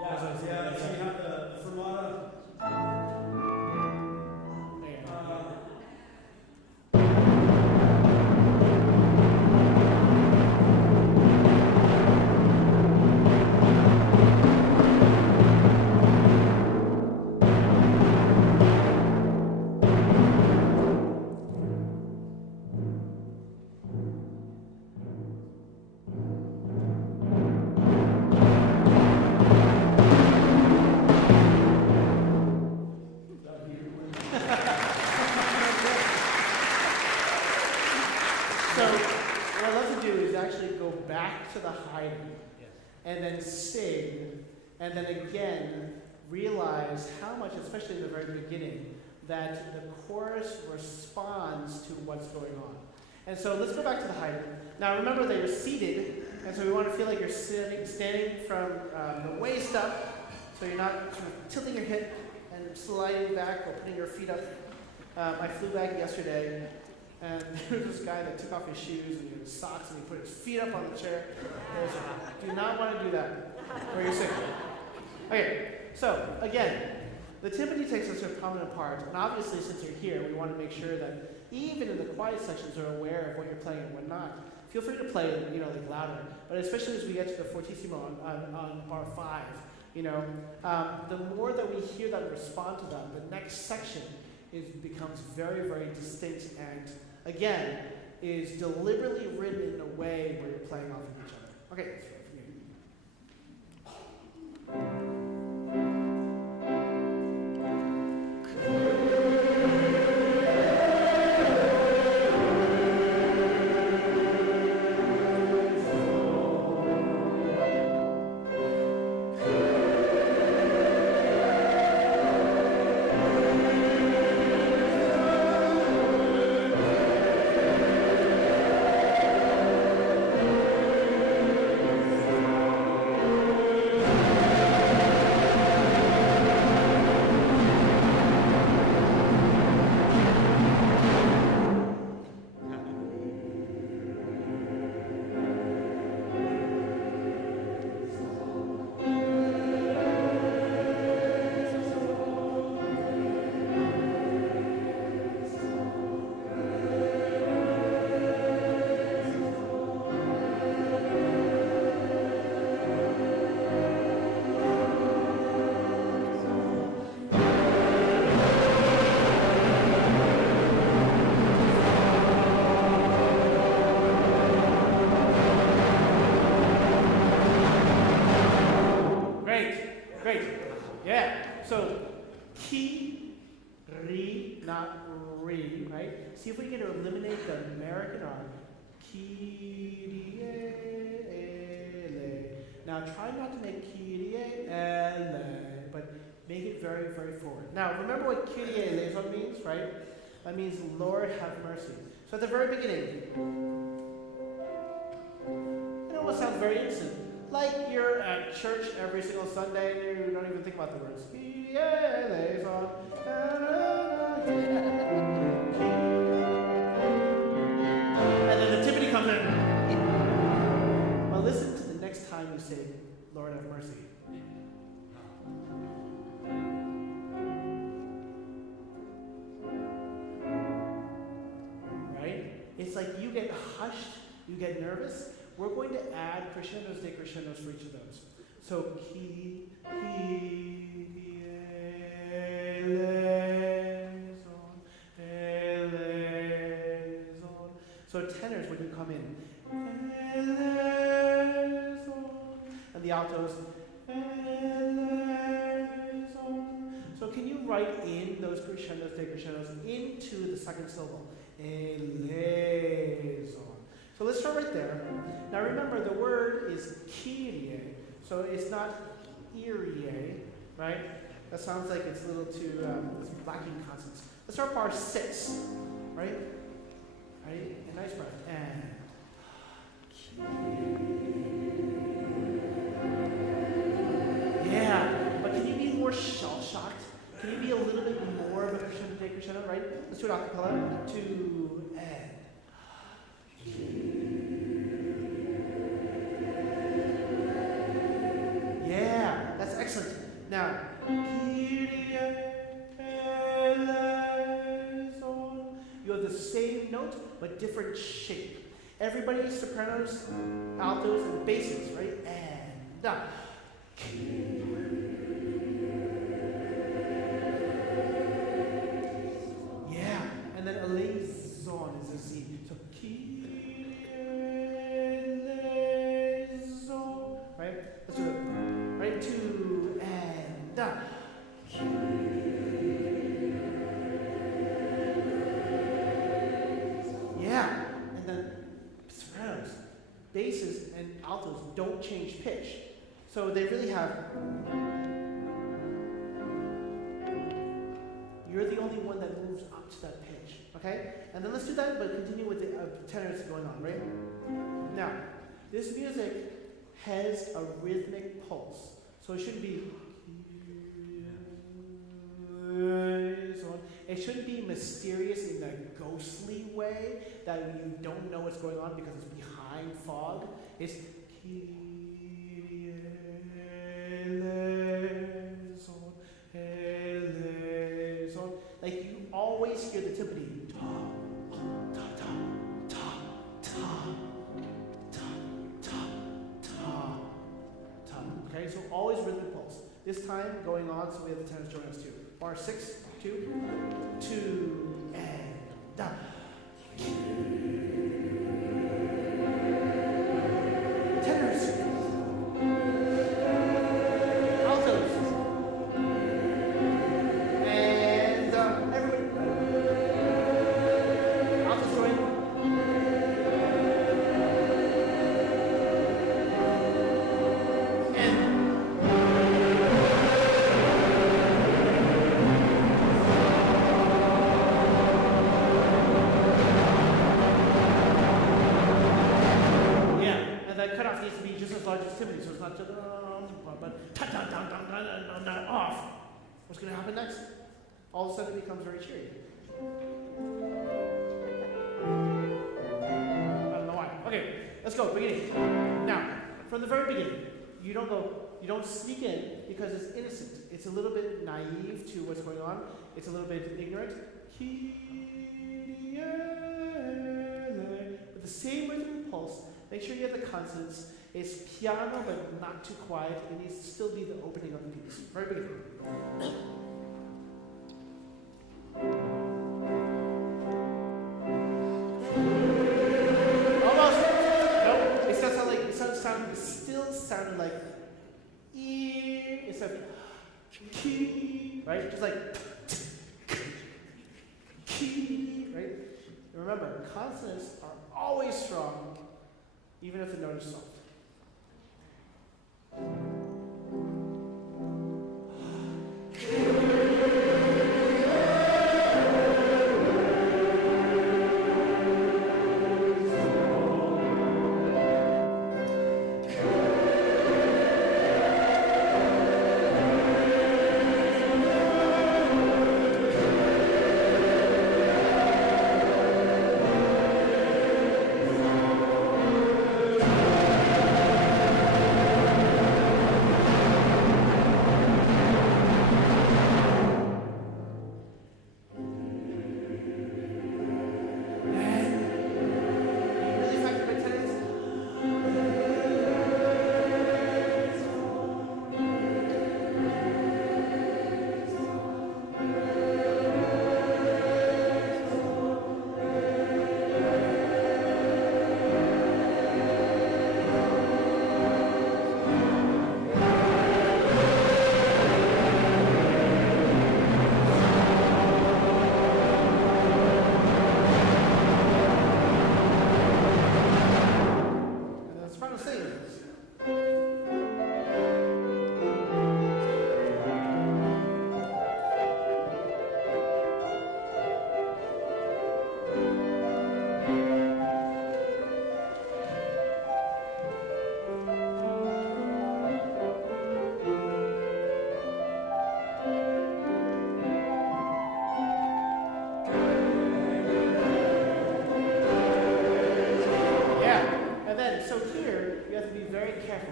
Yeah, so you have the fermata. actually go back to the hiding and then sing, and then again realize how much, especially in the very beginning, that the chorus responds to what's going on. And so let's go back to the hiding. Now remember that you're seated, and so we want to feel like you're standing from the waist up, so you're not sort of tilting your hip and sliding back or putting your feet up. I flew back yesterday, and there was this guy that took off his shoes and his socks, and he put his feet up on the chair. Do not want to do that, or you're sick. Okay, so again, the timpani takes a sort of prominent part, and obviously since you're here, we want to make sure that even in the quiet sections are aware of what you're playing and what not. Feel free to play, like louder, but especially as we get to the fortissimo on bar 5, the more that we hear that and respond to them, the next section becomes very, very distinct and, again, is deliberately written in a way where you're playing off of each other. Okay. Great. Yeah. So, ki, ri, not re, right? See if we can eliminate the American R. Kyrie ele. Now, try not to make Kyrie ele, but make it very, very forward. Now, remember what Kyrie eleison means, right? That means Lord have mercy. So at the very beginning, it almost sounds very innocent. Like you're at church every single Sunday and you don't even think about the words. And then the timpani comes in. Well, listen to the next time you say, Lord have mercy. Right? It's like you get hushed, you get nervous. We're going to add crescendos, decrescendos for each of those. So, ki, eleison, eleison. So tenors, when you come in, eleison, and the altos, eleison. So can you write in those crescendos, decrescendos into the second syllable? Eleison. So let's start right there. Now remember, the word is Kyrie, so it's not Irie, right? That sounds like it's a little too, it's lacking consonants. Let's start bar 6, right? Ready? A nice breath. And yeah, but can you be more shell-shocked? Can you be a little bit more of a crescendo, decrescendo, right? Let's do it a cappella. 2 and. Yeah, that's excellent. Now, Kyrie eleison. You have the same note, but different shape. Everybody, sopranos, altos, and basses, right? And down. Yeah, and then eleison is a Z. So, Kyrie eleison. Right? Let's do it. Right? 2 and down. Yeah, and then sopranos. Bass don't change pitch. So they really have, you're the only one that moves up to that pitch, okay? And then let's do that, but continue with the tenors going on, right? Now, this music has a rhythmic pulse. So it shouldn't be, it shouldn't be mysterious in a ghostly way that you don't know what's going on because it's behind fog. It's like you always hear the timpani. Ta, ta, ta, ta, ta, ta, ta, ta, ta. Okay, so always rhythmic pulse. This time going on, so we have the tenors join us too. Bar 6, 2, 2, and down. Tenors. Altos. And everybody. Altos join. That cutoff needs to be just as large as timpani, so it's not just but off. What's going to happen next? All of a sudden it becomes very cheery. I don't know why. Okay, let's go. Beginning. Now, from the very beginning, you don't sneak in because it's innocent. It's a little bit naive to what's going on. It's a little bit ignorant. With the same rhythm and pulse. Make sure you have the consonants. It's piano, but not too quiet. It needs to still be the opening of the piece. Very beginning. Almost. No, it still sounded like e instead of key, right? Just like key, right? Remember, consonants are always strong. Even if the note is soft.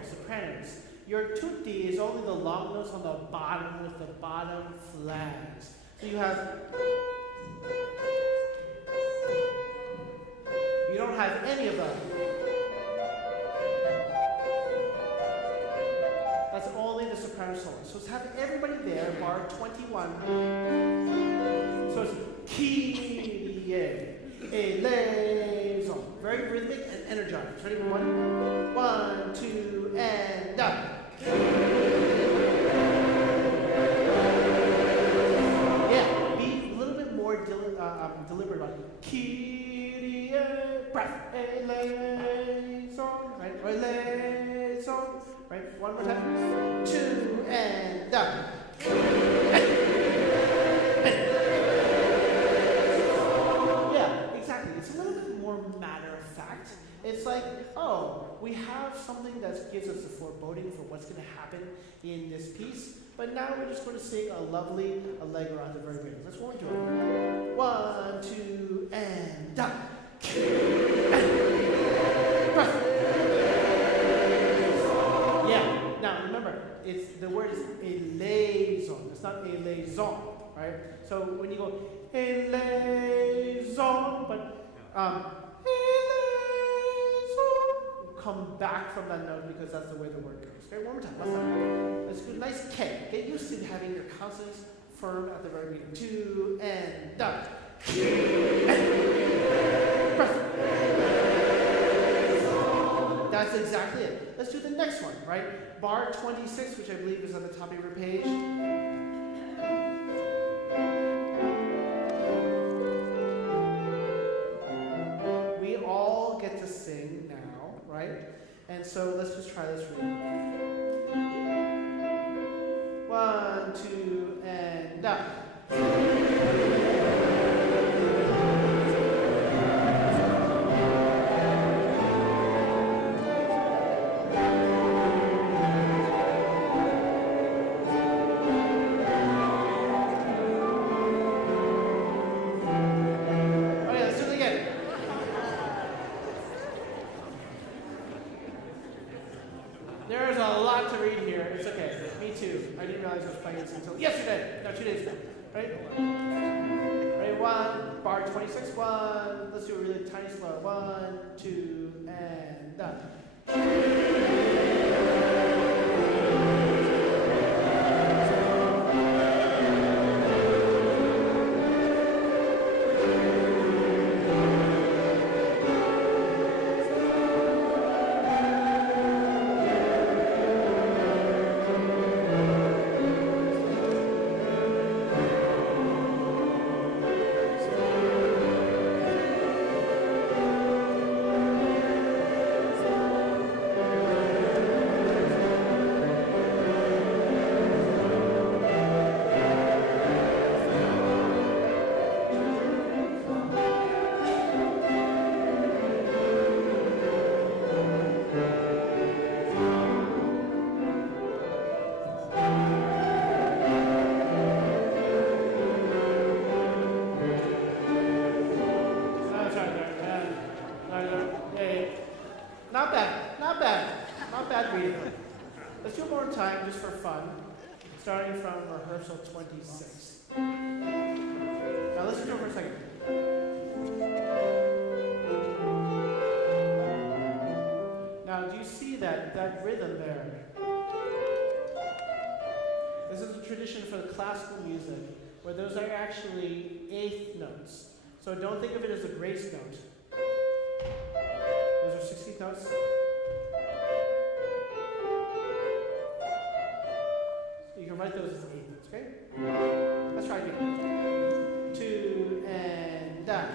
Sopranos. Your tutti is only the long notes on the bottom with the bottom flags. So you have, you don't have any of them. That's only the soprano solo. So it's having everybody there, bar 21. So it's Kyrie eleison. Very rhythmic and energized. Ready? 1, 1, 2, and down. Yeah, be a little bit more deliberate about it. Kyrie, breath, eleison, right? Eleison. Right? One more time. 2 and down. Yeah, exactly. It's a little bit more matter of fact. It's like, oh, we have something that gives us a foreboding for what's going to happen in this piece, but now we're just going to sing a lovely allegro at the very beginning. Let's go into it. 1, 2, and down. Yeah. Now remember, the word is a liaison. It's not a liaison, right? So when you go a liaison, but come back from that note because that's the way the word goes. Okay, one more time. Last time. Let's do a nice K. Get used to having your consonants firm at the very beginning. 2 and down. That's exactly it. Let's do the next one, right? Bar 26, which I believe is on the top of your page. We all get to sing now, right? And so let's just try this for you. 1, 2, and down. There's a lot to read here. It's okay. Me too. I didn't realize I was playing this until yesterday. No, 2 days ago. Right? Right, 1, bar 26, 1. Let's do it really tiny slow. 1, 2, and done. Not bad, not bad, not bad reading. Let's do it one more time just for fun, starting from rehearsal 26. Now listen to it for a second. Now do you see that rhythm there? This is a tradition for the classical music where those are actually eighth notes. So don't think of it as a grace note. Those are 16th notes. You can write those as eighth notes, okay? Let's try it again. 2 and down.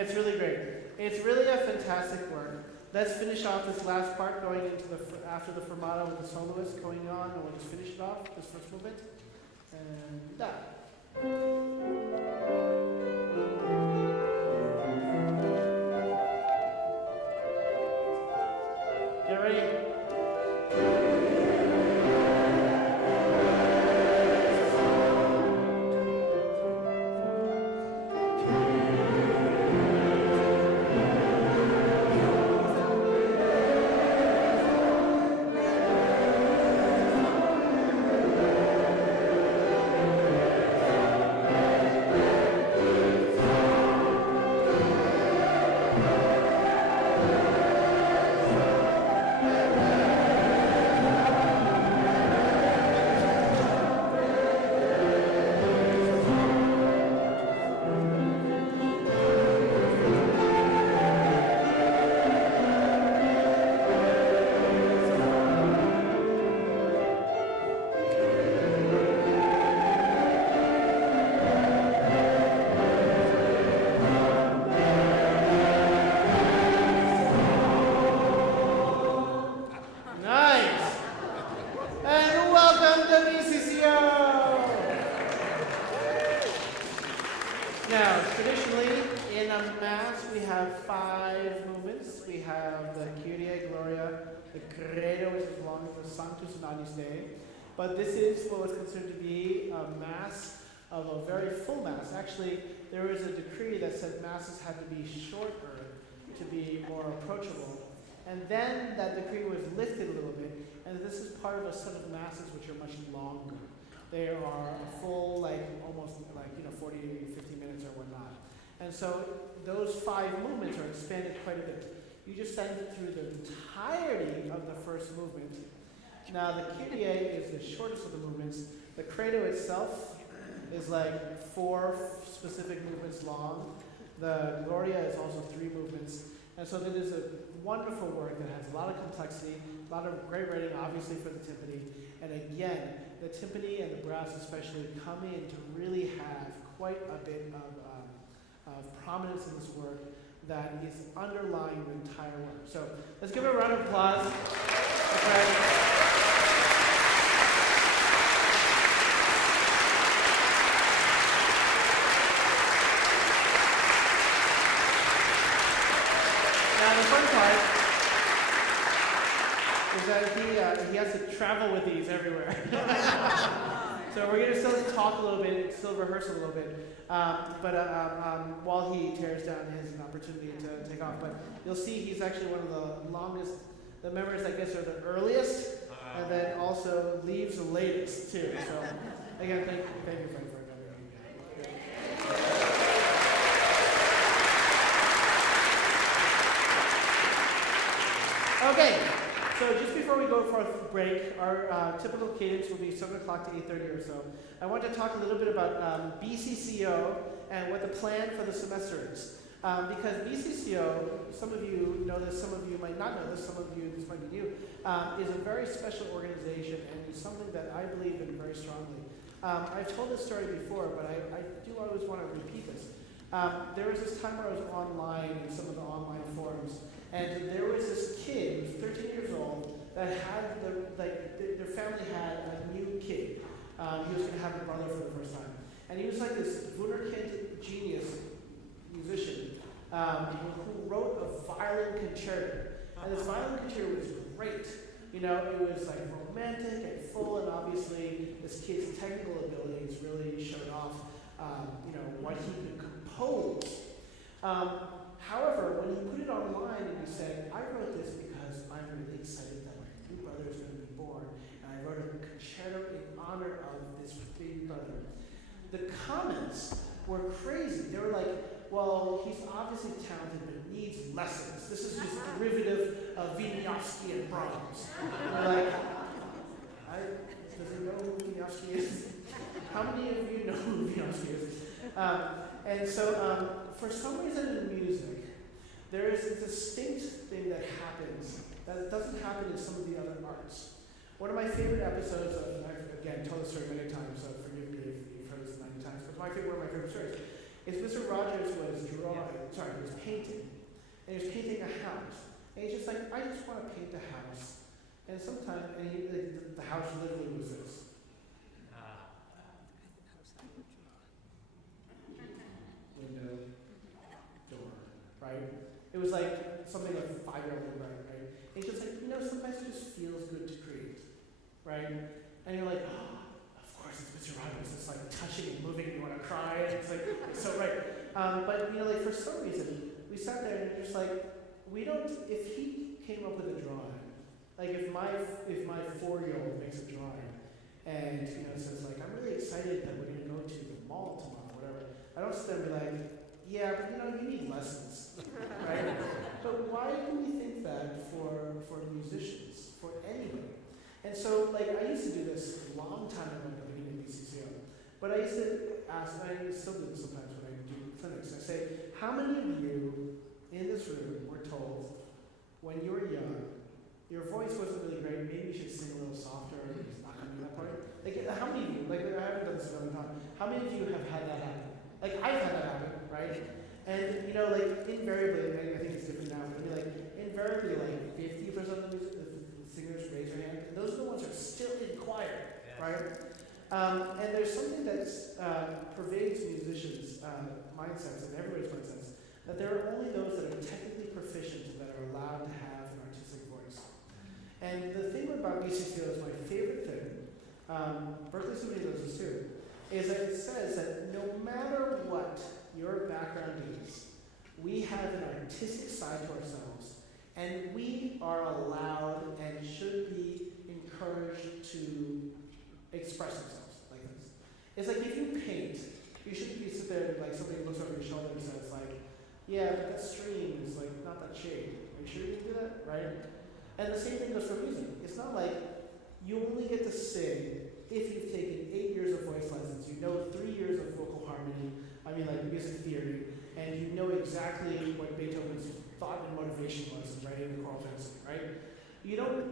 It's really great. It's really a fantastic work. Let's finish off this last part going into after the fermata with the soloist going on, and we'll just finish it off, this first movement. And that. Get ready. Now, traditionally, in a Mass, we have 5 movements. We have the Kyrie, Gloria, the Credo, which is long as the Sanctus and Agnus Dei. But this is what was considered to be a Mass of a very full Mass. Actually, there was a decree that said Masses had to be shorter to be more approachable. And then that decree was lifted a little bit, and this is part of a set of Masses which are much longer. They are a full, almost 40, 50 minutes or whatnot. And so those 5 movements are expanded quite a bit. You just send it through the entirety of the first movement. Now the Kyrie is the shortest of the movements. The Credo itself is 4 specific movements long. The Gloria is also 3 movements. And so it is a wonderful work that has a lot of complexity, a lot of great writing, obviously, for the timpani. And again, the timpani and the brass especially come in to really have quite a bit of prominence in this work that is underlying the entire work. So let's give it a round of applause. Okay. Now the fun part is that he has to travel with these everywhere. So we're going to still talk a little bit, still rehearse a little bit, while he tears down his opportunity to take off. But you'll see he's actually one of the longest, the members I guess are the earliest, and then also leaves the latest too. So again, thank you, Frank, for coming. Okay. So just before we go for a break, our typical cadence will be 7 o'clock to 8:30 or so. I want to talk a little bit about BCCO and what the plan for the semester is. Because BCCO, some of you know this, some of you might not know this, some of you, this might be new, is a very special organization and is something that I believe in very strongly. I've told this story before, but I do always want to repeat this. There was this time where I was online in some of the online forums, and there was this kid, who was 13 years old, that had their family had a new kid. He was going to have a brother for the first time. And he was like this wunderkind genius musician who wrote a violin concerto. And this violin concerto was great. You know, it was romantic and full, and obviously this kid's technical abilities really showed off, what he could compose. However, when he put it online and he said, I wrote this because I'm really excited that my new brother is going to be born, and I wrote a concerto in honor of this baby brother. The comments were crazy. They were like, well, he's obviously talented, but needs lessons. This is his derivative of Wieniawski and Brahms. And we're like, does he know who Wieniawski is? How many of you know who Wieniawski is? And so, for some reason in music, there is a distinct thing that happens that doesn't happen in some of the other arts. One of my favorite episodes of, I've again told this story many times, so forgive me if you've heard this many times, but one of my favorite stories is Mr. Rogers was painting, and he was painting a house. And he's just like, I just want to paint a house. And sometimes, the house literally was this. Window, door, right? It was like something like a 5-year-old would write, right? And he's just like, sometimes it just feels good to create, right? And you're like, of course it's Mr. Rogers. It's like touching and moving, and you want to cry. And it's like, it's so right. But for some reason, we sat there and just like, if he came up with a drawing, like if my 4-year-old makes a drawing and, says like, I'm really excited that we're going to go to the mall tomorrow, whatever, I don't sit there and be like, yeah, but you need lessons, right? But why do we think that for musicians, for anybody? And so, I used to do this a long time ago at the beginning of BCCO, but I used to ask, and I still do this sometimes when I do clinics, I say, how many of you in this room were told when you were young, your voice wasn't really great, maybe you should sing a little softer, or it's not coming to that part? How many of you, I haven't done this in a long time, how many of you have had that happen? I've had that happen, right? And, invariably, I think it's different now, but invariably, 50% of the singers raise their hand, and those are the ones that are still in choir, right? And there's something that pervades musicians' mindsets and everybody's mindsets, that there are only those that are technically proficient that are allowed to have an artistic voice. And the thing about BCCO is my favorite thing, Berkeley Symphony does this too, is that it says that no matter what your background is, we have an artistic side to ourselves, and we are allowed and should be encouraged to express ourselves like this. It's like if you paint, you shouldn't be sit there and somebody looks over your shoulder and says yeah, but that stream is not that shade. Are you sure you can do that? Right? And the same thing goes for music. It's not like you only get to sing if you've taken 8 years of voice lessons, 3 years of vocal harmony, music theory, and you know exactly what Beethoven's thought and motivation was in writing the choral fantasy, right?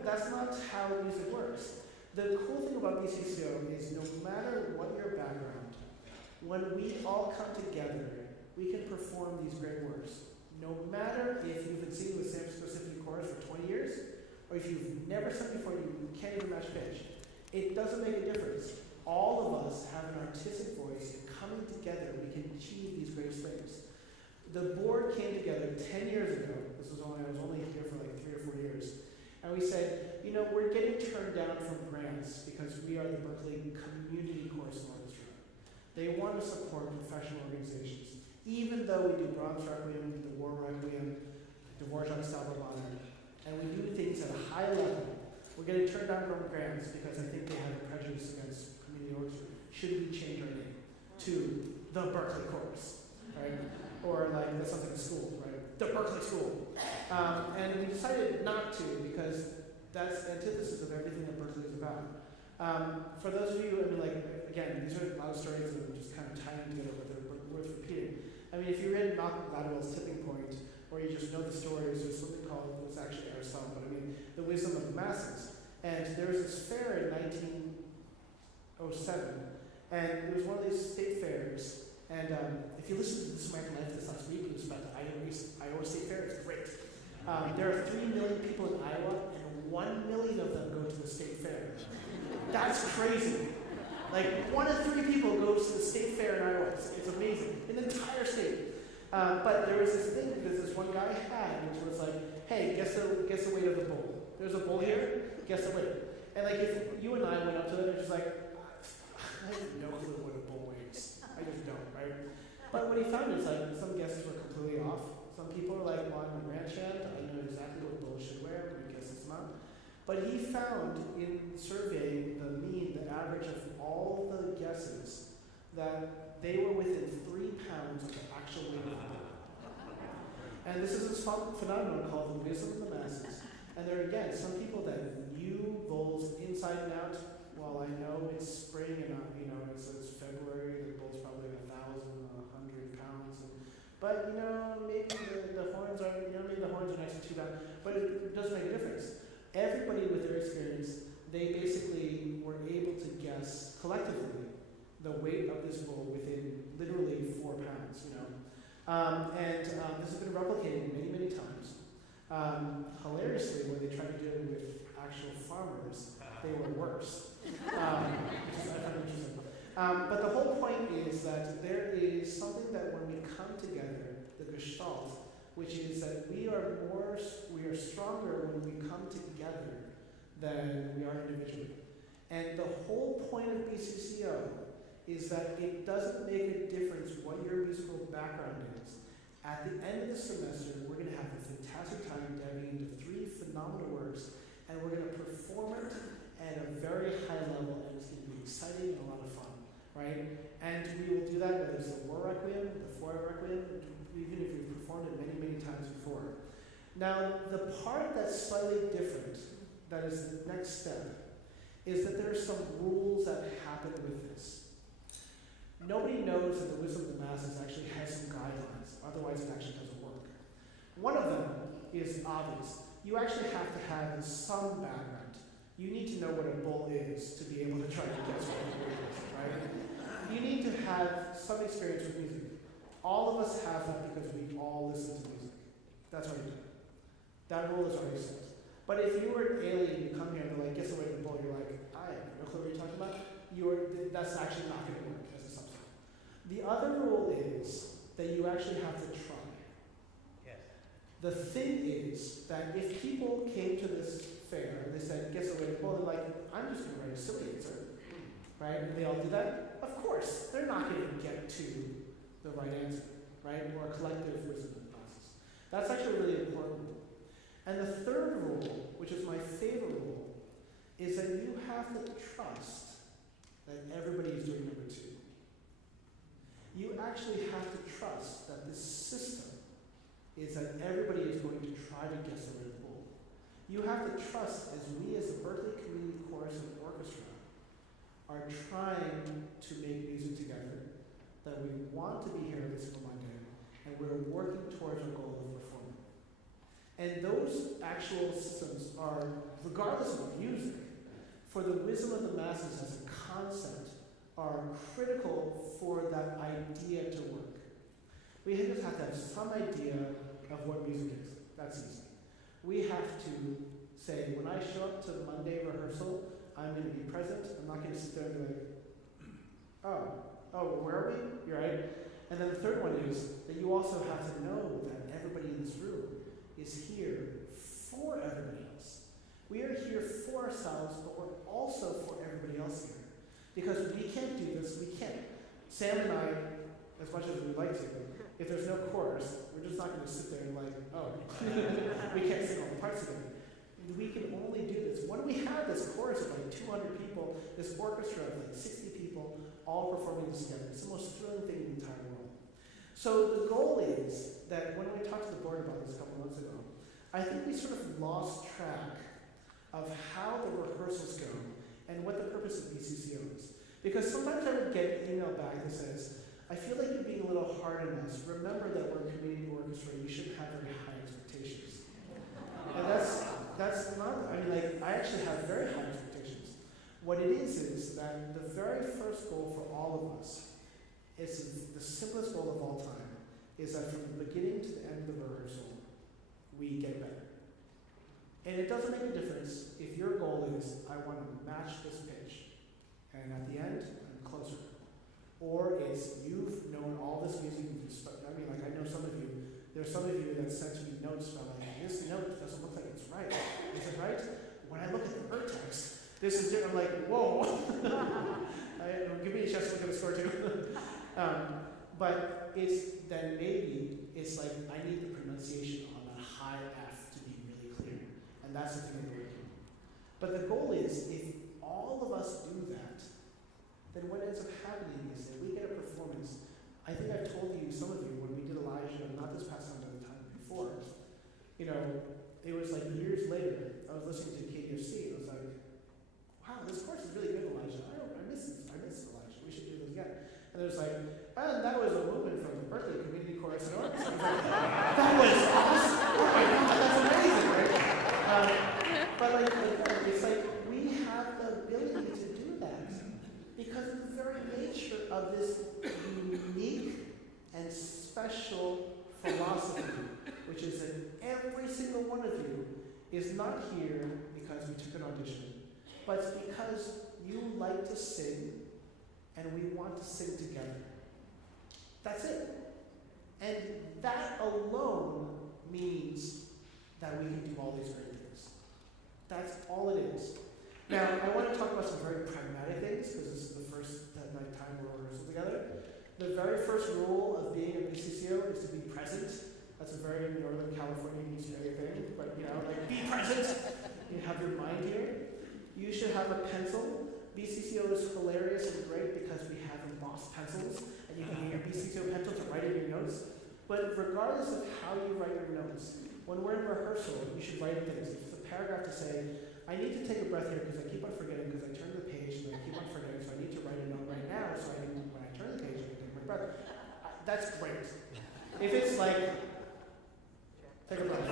That's not how music works. The cool thing about BCCO is no matter what your background, when we all come together, we can perform these great works. No matter if you've been singing with San Francisco Symphony Chorus for 20 years, or if you've never sung before, you can't even match pitch. It doesn't make a difference. All of us have an artistic voice, and coming together, we can achieve these great things. The board came together 10 years ago. This was when I was only here for 3 or 4 years. And we said, we're getting turned down from grants because we are the Berkeley Community Chorus Orchestra. They want to support professional organizations. Even though we do Brahms Requiem, the War Requiem, Dvorak's Salvador, and we do things at a high level, we're getting turned down from grants because I think they have a prejudice against community orchestra. Should we change our name to the Berkeley Chorus, right? Or that sounds like a school, right? The Berkeley School. And we decided not to because that's the antithesis of everything that Berkeley is about. For those of you, again, these are a lot of stories that are just kind of tying together, but they're worth repeating. If you read Malcolm Gladwell's Tipping Point, or you just know the stories, there's something called, it was actually Aristotle, but The Wisdom of the Masses. And there was this fair in 1907, and it was one of these state fairs. And if you listen to This American Life this last week, it was about the Iowa State Fair. It's great. There are 3 million people in Iowa, and 1 million of them go to the state fair. That's crazy. 1 in 3 people goes to the state fair in Iowa. It's amazing. In the entire state. But there was this thing because this one guy had, which was hey, guess the weight of the bull. There's a bull here, guess the weight. And if you and I went up to them, it's just I have no clue what a bull weighs. I just don't, right? But what he found is some guesses were completely off. Some people are well, I'm a ranch hand, I know exactly what a bull should wear, I'm going to guess this amount. But he found in surveying the average of all the guesses, that they were within 3 pounds of the actual weight of the bull. And this is this phenomenon called the wisdom of the masses. And there are, again, some people that knew bulls inside and out. Well, I know it's spring and it's February. The bull's probably 1,000, 100 pounds. But maybe the horns are maybe the horns are next to 2 pounds. But it doesn't make a difference. Everybody with their experience, they basically were able to guess collectively the weight of this bull within literally 4 pounds, you know. This has been replicated many, many times. Hilariously, when they tried to do it with actual farmers, they were worse, which is I find interesting. But the whole point is that there is something that when we come together, the gestalt, which is that we are stronger when we come together than we are individually. And the whole point of BCCO is that it doesn't make a difference what your musical background is. At the end of the semester, we're going to have a fantastic time diving into 3 phenomenal works, and we're going to perform it at a very high level, and it's going to be exciting and a lot of fun, right? And we will do that whether it's the War Requiem, the Four Requiem, even if we've performed it many, many times before. Now, the part that's slightly different, that is the next step, is that there are some rules that happen with this. Nobody knows that the Wisdom of the Masses actually has some guidelines, otherwise it actually doesn't work. One of them is obvious. You actually have to have some background. You need to know what a bull is to be able to try to guess what a bull is, right? You need to have some experience with music. All of us have that because we all listen to music. That's what we do. That rule is already set. But if you were an alien, you come here and they're like, guess the way the bull, you're like, I have no clue what you're talking about. That's actually not going to work as a substitute. The other rule is that you actually have to try. Yes. The thing is that if people came to this fair and they said, guess the way the bull, they're like, I'm just going to write a silly answer. Right? And they all do that? Of course. They're not going to get to the right answer, right? Or a collective wisdom process. That's actually really important. And the third rule, which is my favorite rule, is that you have to trust that everybody is doing number 2. You actually have to trust that this system is that everybody is going to try to guess the way of the bull. You have to trust, as we as the Berkeley Community Chorus and Orchestra are trying to make music together, that we want to be here every single Monday, and we're working towards our goal of performing. And those actual systems are, regardless of music, for the Wisdom of the Masses as a concept, are critical for that idea to work. We just have to have some idea of what music is. That's easy. We have to say, when I show up to Monday rehearsal, I'm going to be present. I'm not going to sit there and be like, where are we? You're right. And then the third one is that you also have to know that everybody in this room is here for everybody else. We are here for ourselves, but we're also for everybody else here. Because we can't do this, we can't. Sam and I, as much as we'd like to, if there's no chorus, we're just not going to sit there and like, we can't sing all the parts together. We can only do this. When we have this chorus of like 200 people, this orchestra of like 60 people, all performing this together, it's the most thrilling thing in the entire world. So the goal is that when we talked to the board about this a couple months ago, I think we sort of lost track of how the rehearsals go and what the purpose of BCCO is. Because sometimes I would get an email back that says, I feel like you're being a little hard on us. Remember that we're a community orchestra. You shouldn't have very high expectations. And that's not, I actually have very high expectations. What it is that the very first goal for all of us is the simplest goal of all time, is that from the beginning to the end of the rehearsal, we get better. And it doesn't make a difference if your goal is, I want to match this pitch, and at the end, I'm closer. Or it's, you've known all this music, I know some of you, there's some of you that sent me notes about this note doesn't look like it's right. Is it right? When I look at the word text, this is different. I'm like, whoa. Give me a chance to look at the score too. But it's then maybe it's like I need the pronunciation on that high F to be really clear. And that's the thing that we're doing. But the goal is, if all of us do that, then what ends up happening is that we get a performance. I think I've told you, some of you, when we did Elijah, not this past time, but the time before, it was like years later, I was listening to KDFC, and I was like, wow, this course is really good, Elijah. I miss Elijah. We should do this again. And it was like, and that was a movement from the Berkeley Community Chorus and Orchestra. I was like, that was awesome. Oh my God, that's amazing, right? But it's like we have the ability to do that because of the very nature but it's because you like to sing and we want to sing together. That's it. And that alone means that we can do all these great things. That's all it is. Now, I want to talk about some very pragmatic things, because this is the first time we're rehearsing together. The very first rule of being a BCCO is to be present. That's a very Northern California BCCO thing, but like be present. You have your mind here. You should have a pencil. BCCO is hilarious and great because we have embossed pencils, and you can use your BCCO pencil to write in your notes. But regardless of how you write your notes, when we're in rehearsal, you should write things. If it's a paragraph to say, I need to take a breath here because I keep on forgetting because I turn the page and I keep on forgetting, so I need to write a note right now so I can, when I turn the page, I can take my breath. That's great. If it's like, take a breath.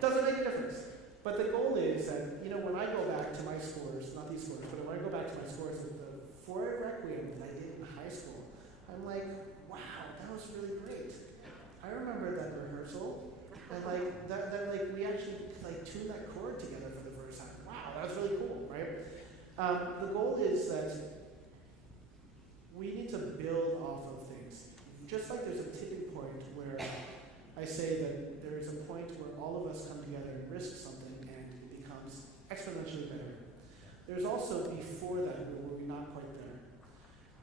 Doesn't make a difference. But the goal is that, when I go back to my scores, not these scores, but when I go back to my scores with the four Requiem that I did in high school, I'm like, wow, that was really great. I remember that rehearsal, and that we actually tuned that chord together for the first time. Wow, that was really cool, right? The goal is that we need to build off of things. Just like there's a tipping point where I say that there is a point where all of us come together and risk something and it becomes exponentially better. There's also before that where we're not quite there.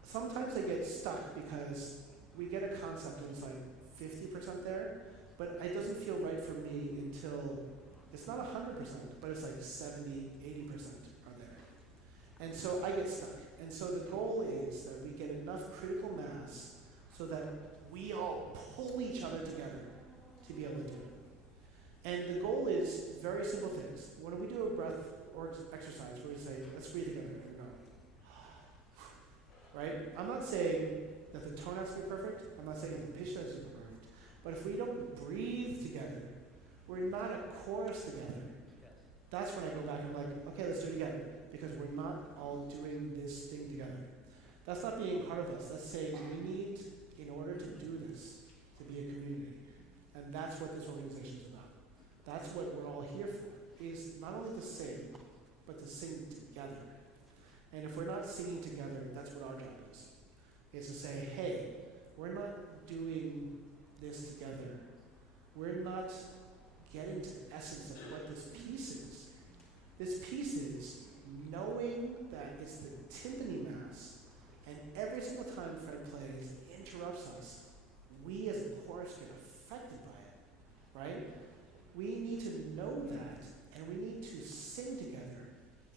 Sometimes I get stuck because we get a concept and it's like 50% there, but it doesn't feel right for me until it's not 100%, but it's like 70, 80% are there. And so I get stuck. And so the goal is that we get enough critical mass so that we all pull each other together to be able to do it. And the goal is very simple things. When we do a breath or exercise where we say, let's breathe together, right? I'm not saying that the tone has to be perfect. I'm not saying that the pitch has to be perfect. But if we don't breathe together, we're not a chorus together. That's when I go back and I'm like, okay, let's do it again. Because we're not all doing this thing together. That's not being part of us. That's saying we need, in order to do this, to be a community. And that's what this organization is about. That's what we're all here for, is not only to sing, but to sing together. And if we're not singing together, that's what our job is to say, hey, we're not doing this together. We're not getting to the essence of what this piece is. This piece is knowing that it's the timpani mass, and every single time Fred plays, interrupts us, we as a chorus get affected by it, right? We need to know that, and we need to sing together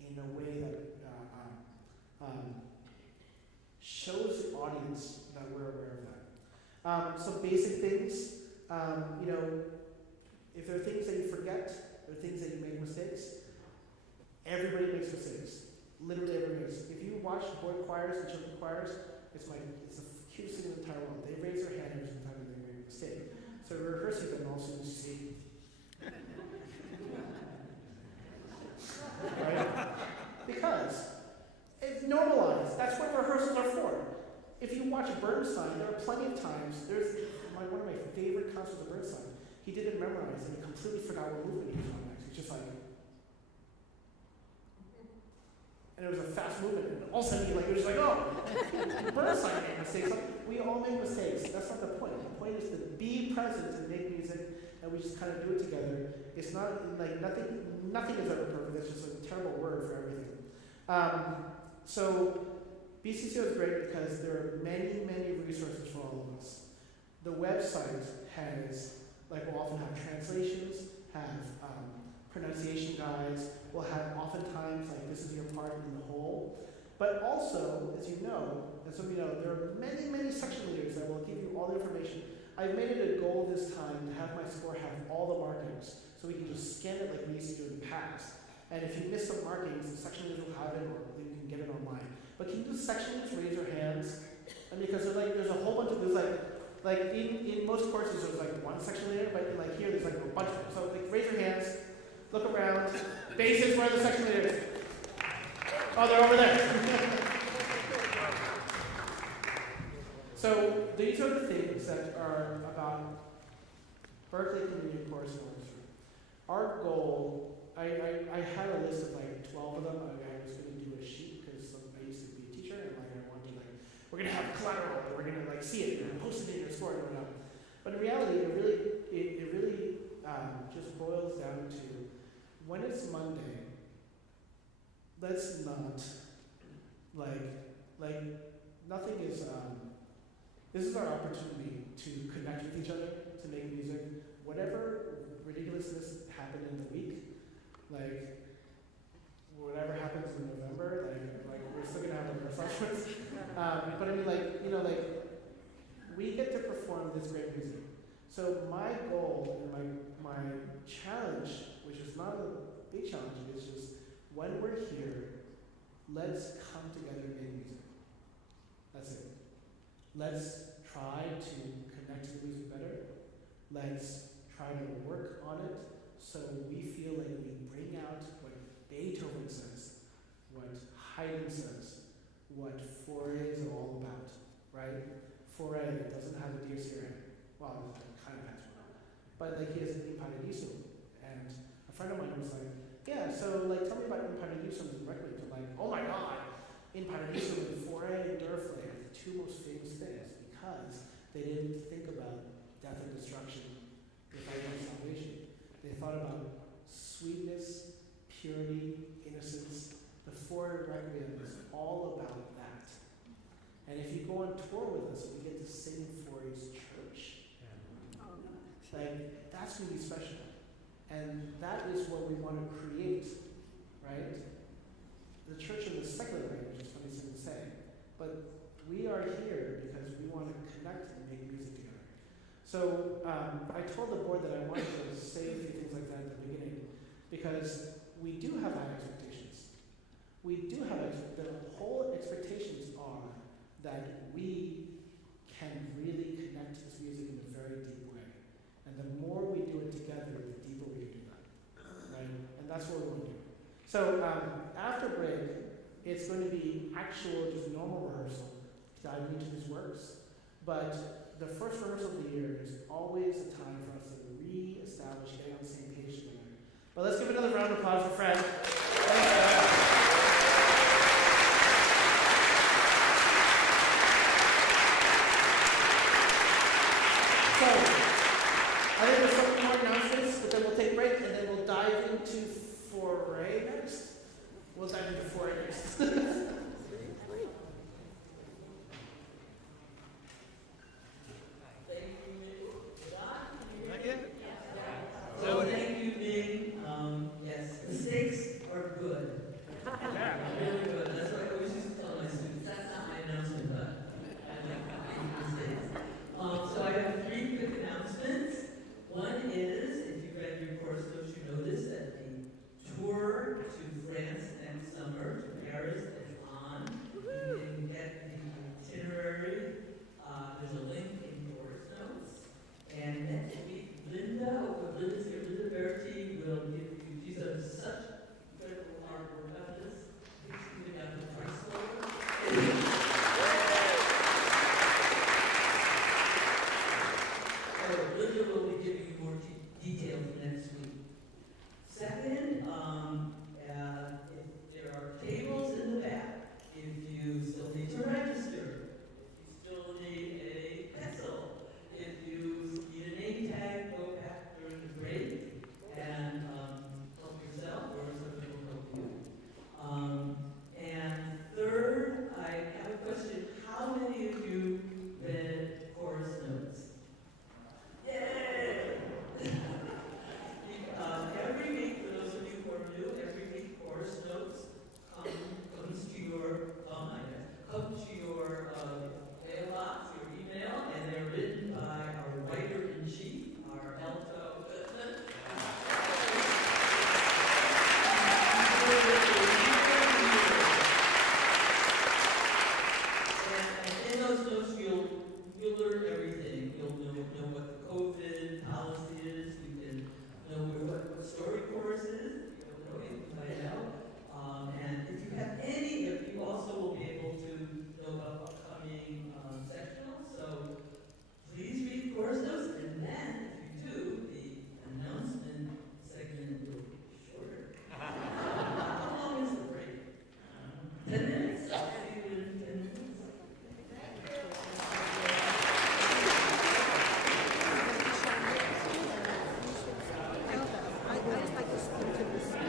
in a way that shows the audience that we're aware of that. Some basic things, if there are things that you forget, there are things that you make mistakes. Everybody makes mistakes. Literally everybody makes. If you watch boy choirs and children's choirs, it's the cutest thing in the entire world. They raise their hand every single time they make a mistake. So rehearsing them also you see. Right? Because it's normalized. That's what rehearsals are for. If you watch Bernstein, there are plenty of times. There's one of my favorite concerts of Bernstein. He didn't memorize and he completely forgot what movement he was on next. He's just like, and it was a fast movement, and all of a sudden he was just like, oh, Bernstein made mistakes. We all make mistakes. That's not the point. The point is to be present and make music, and we just kind of do it together. It's not like nothing is ever perfect. It's just a terrible word for everything. So BCCO is great because there are many, many resources for all of us. The website has, we'll often have translations, have pronunciation guides, we'll have oftentimes, this is your part in the whole. But also, as you know, and some of you know, there are many, many section leaders that will give you all the information. I've made it a goal this time to have my score have all the markings, so we can just scan it like we used to do in the past. And if you miss some markings, the section leaders will have it, or you can get it online. But can you do section leaders raise your hands? And because there's a whole bunch of, in most courses there's one section leader, but here there's a bunch of them. So raise your hands, look around. Basses, where are the section leaders? Oh, they're over there. So these are the things that are about Berkeley Community Chorus and Orchestra. Our goal, I had a list of 12 of them. I let's not, like, nothing is, this is our opportunity to connect with each other, to make music. Whatever ridiculousness happened in the week, like, whatever happens in November, like we're still gonna have a rehearsal. But I mean, like, you know, like, we get to perform this great music. So my goal and my challenge, which is not a big challenge, is just when we're here, let's come together and make music. That's it. Let's try to connect to the music better. Let's try to work on it so we feel like we bring out what Beethoven says, what Haydn says, what Fauré is all about, right? Fauré doesn't have a Dies Irae. Well, it kind of has one, but like he has an In Paradiso. And a friend of mine was like, yeah, so like tell me about In Paradiso and Requiem. I'm like, oh my God, In Paradiso and Fauré and Durflé are the two most famous things because they didn't think about death and destruction without salvation. They thought about sweetness, purity, innocence. The Fauré Requiem is all about that. And if you go on tour with us, we get to sing Fauré's church. Like, that's going to be special. And that is what we want to create, right? The church in the secular way, which is funny thing to say. But we are here because we want to connect and make music together. So I told the board that I wanted to say a few things like that at the beginning because we do have high expectations. We do have the whole expectations are that we can really connect to this music in a very deep way. And the more we do it together, the deeper we can do that, right? And that's what we want to do. So after break, it's going to be actual, just normal rehearsal, diving into these works. But the first rehearsal of the year is always a time for us to re-establish, getting on the same page together. But let's give another round of applause for Fred. Thanks, Fred. So, I think there's some more announcements, but then we'll take a break, and then we'll dive into Fauré next. We'll dive into Fauré next. Not yet? So thank you, Ming. Yes, mistakes are good. Really good. That's what I always used to tell my students. That's not my announcement, but I like making mistakes. So I have 3 quick announcements. One is, if you read your course notes, you know this, that the tour to France next summer, to Paris, is on. You can get the itinerary. There's a link in course notes. And next week, Linda Berti will give you, she's done such incredible hard work on this. She's giving out the price for So Linda will be giving you more details next week. Second, if there are tables in the back, if you still need to register, if you still need a pencil, if you need a name tag, go back during the break and help yourself or somebody will help you. And third, I have a question. How many of you read chorus notes? Yay! Every week, for those of you who are new, every week chorus notes comes to your mailbox, your email, and they're written by our writer-in-chief, our alto. And in those notes, you'll learn everything. You'll know what the COVID policy is. You can know what story chorus is. You don't know, you can find out. And if you have any, you also will be able to know about upcoming sectionals. So please read chorus notes, and then if you do, the announcement segment will be shorter. How long is the break? 10 minutes? I'll see you in 10 minutes. I just like to speak to this guy.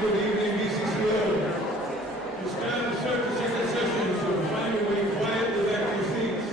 good evening, BCCO. It's time to start the second session, so find your way quietly back to your seats.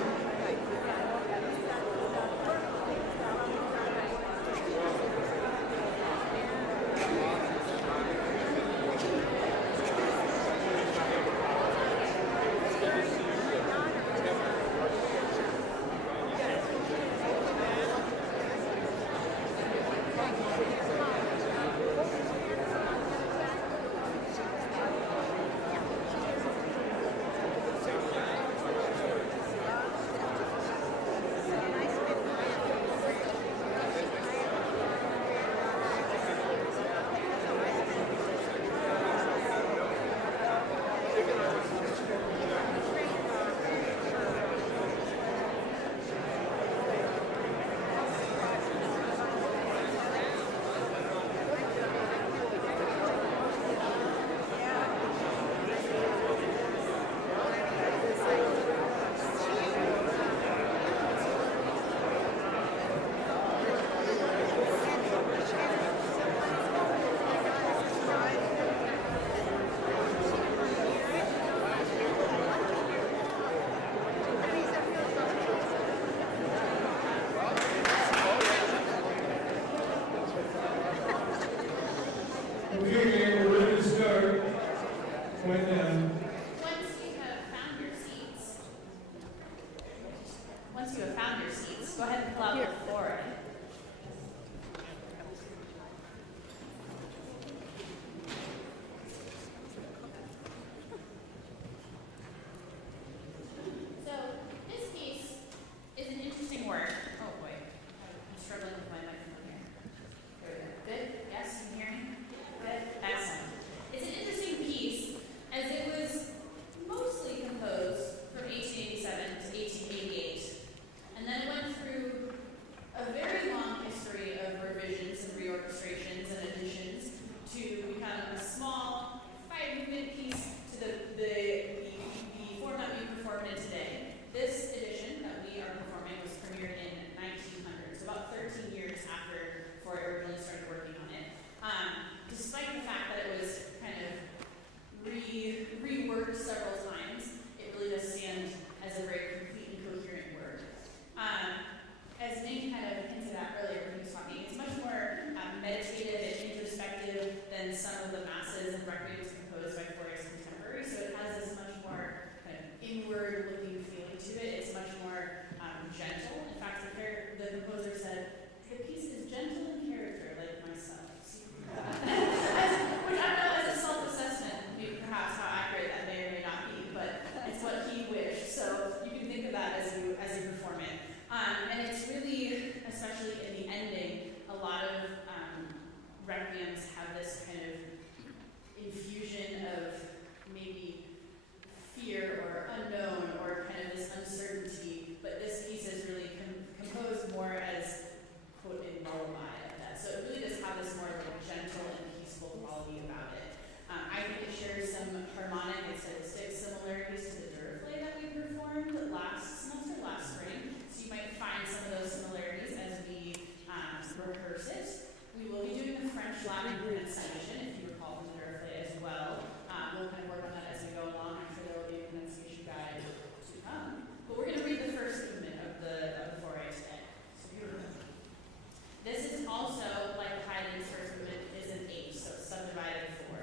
Okay, gang, we're ready to start. Quiet down. Once you have found your seats, go ahead and pull out the floor. So, this piece is an interesting work. Oh boy, I'm struggling with my microphone here. There we go. Good? Yes, you can hear me? Good? Excellent. It's an interesting piece as it was mostly composed from 1887 to 1888. And then it went through a very long history of revisions and reorchestrations and additions to become a small 5-minute piece to the format we perform in today. This edition that we are performing was premiered in 1900, so about 13 years after before I originally started working on it. Despite the fact that it was kind of reworked several times, it really does stand as a very complete and coherent work. As Nick kind of hinted at earlier when he was talking, it's much more meditative and introspective than some of the masses and requiems composed by Fauré's contemporaries. So it has this much more kind of inward-looking feeling to it. It's much more gentle. In fact, the composer said, "The piece is gentle in character, like myself." Which I know as a self-assessment, perhaps how accurate that may or may not be, but it's what he wished. So you can think of that as you perform it. And it's really, especially in the ending, a lot of requiems have this kind of infusion of maybe fear or unknown or kind of this uncertainty, but this piece is really composed more as, quote, a lullaby of that. So it really does have this more like gentle and peaceful quality about it. I think it shares some harmonic and stylistic similarities to the Duraflay that we performed last semester, last spring. So you might find some of those similarities as we rehearse it. We will be doing the French Latin pronunciation, if you recall from the Duraflay as well. We'll kind of work on that as we go along. I'm sure there will be a pronunciation guide to come. But we're going to read the first movement of the Fauré today. So here we go. This is also, like Haydn's first movement, is an 8, so it's subdivided 4.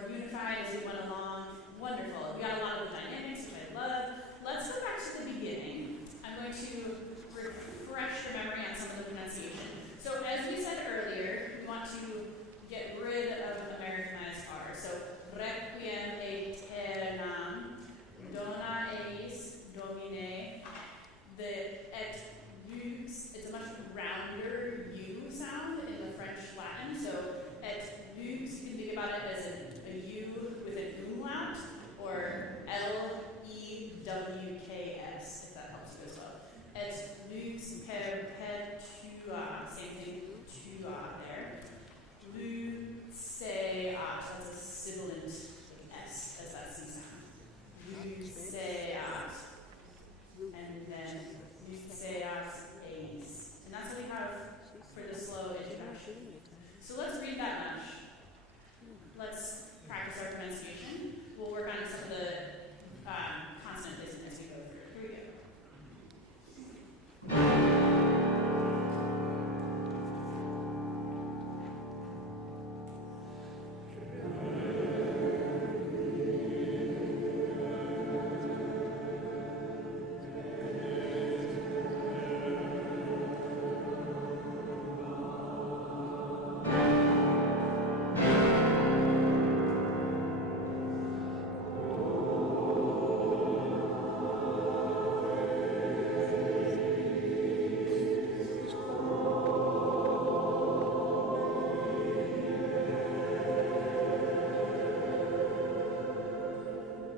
more unified as we went along. Wonderful. We got a lot of the dynamics, which I love. Let's go back to the beginning. I'm going to refresh your memory on some of the pronunciation. So as we said earlier, we want to get rid of Americanized R. So requiem aeternam, dona eis domine, the et lux, it's a much rounder U sound in the French Latin. So et lux, you can think about it as a U with an umlaut, or L-E-W-K-S, if that helps you as well. Et lux perpetua, same thing, tua there. Luceat, that's a sibilant S as that C sound. Luceat. And then luceat eis. And that's what we have for the slow introduction. So let's read that much. Let's practice our pronunciation. We'll work on some of the consonant placement as we go through. Here we go.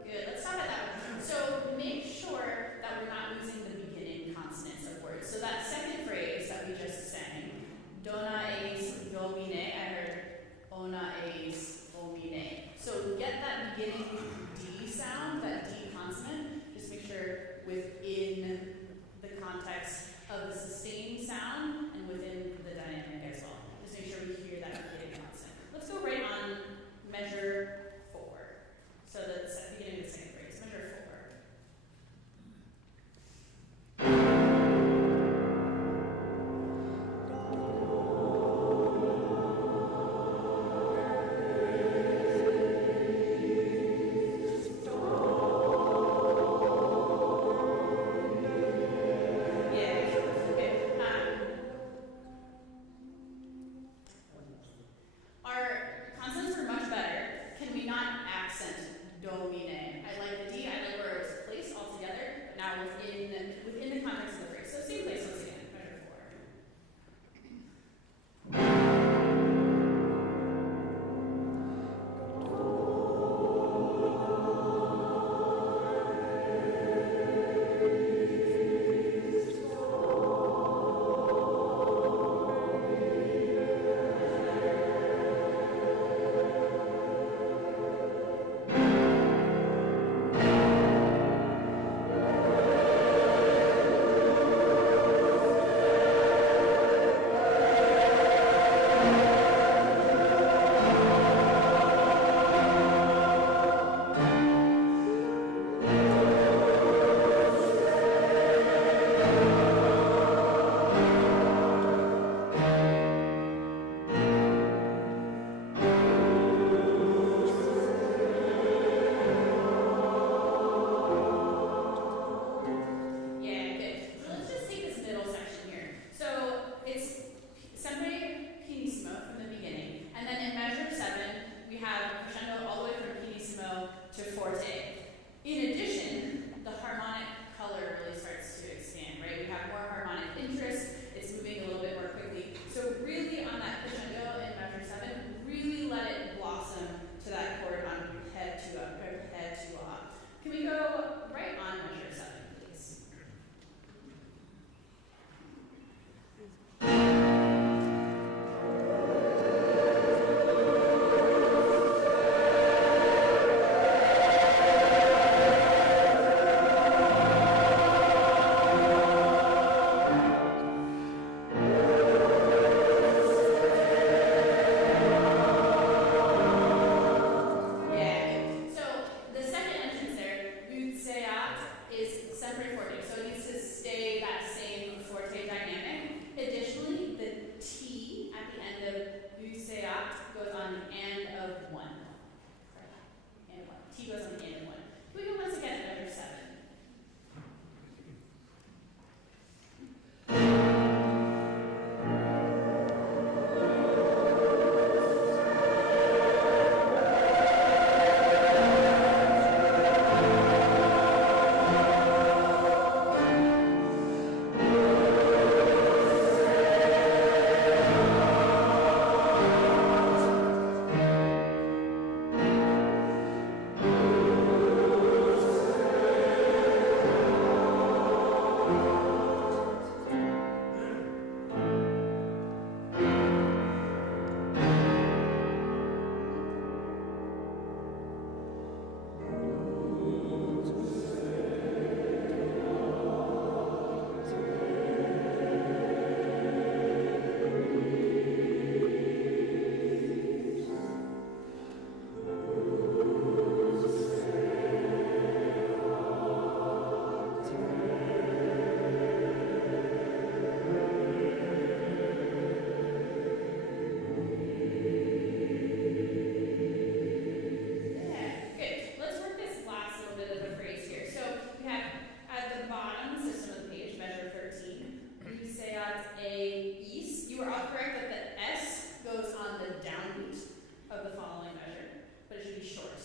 Good. Let's stop at that one. So make sure that we're not losing the beginning consonants of words. So that second phrase that we just sang, dona eis domine, I heard ona eis omine. So get that beginning D sound, that D consonant. Just make sure within the context of the sustained sound and within the dynamic as well. Just make sure we hear that beginning consonant. Let's go right on measure 4. So the beginning of the second phrase, measure 4.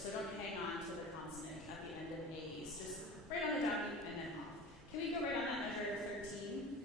So don't hang on to the consonant at the end of A's. Just right on the dot beat and then off. Can we go right on that measure 13?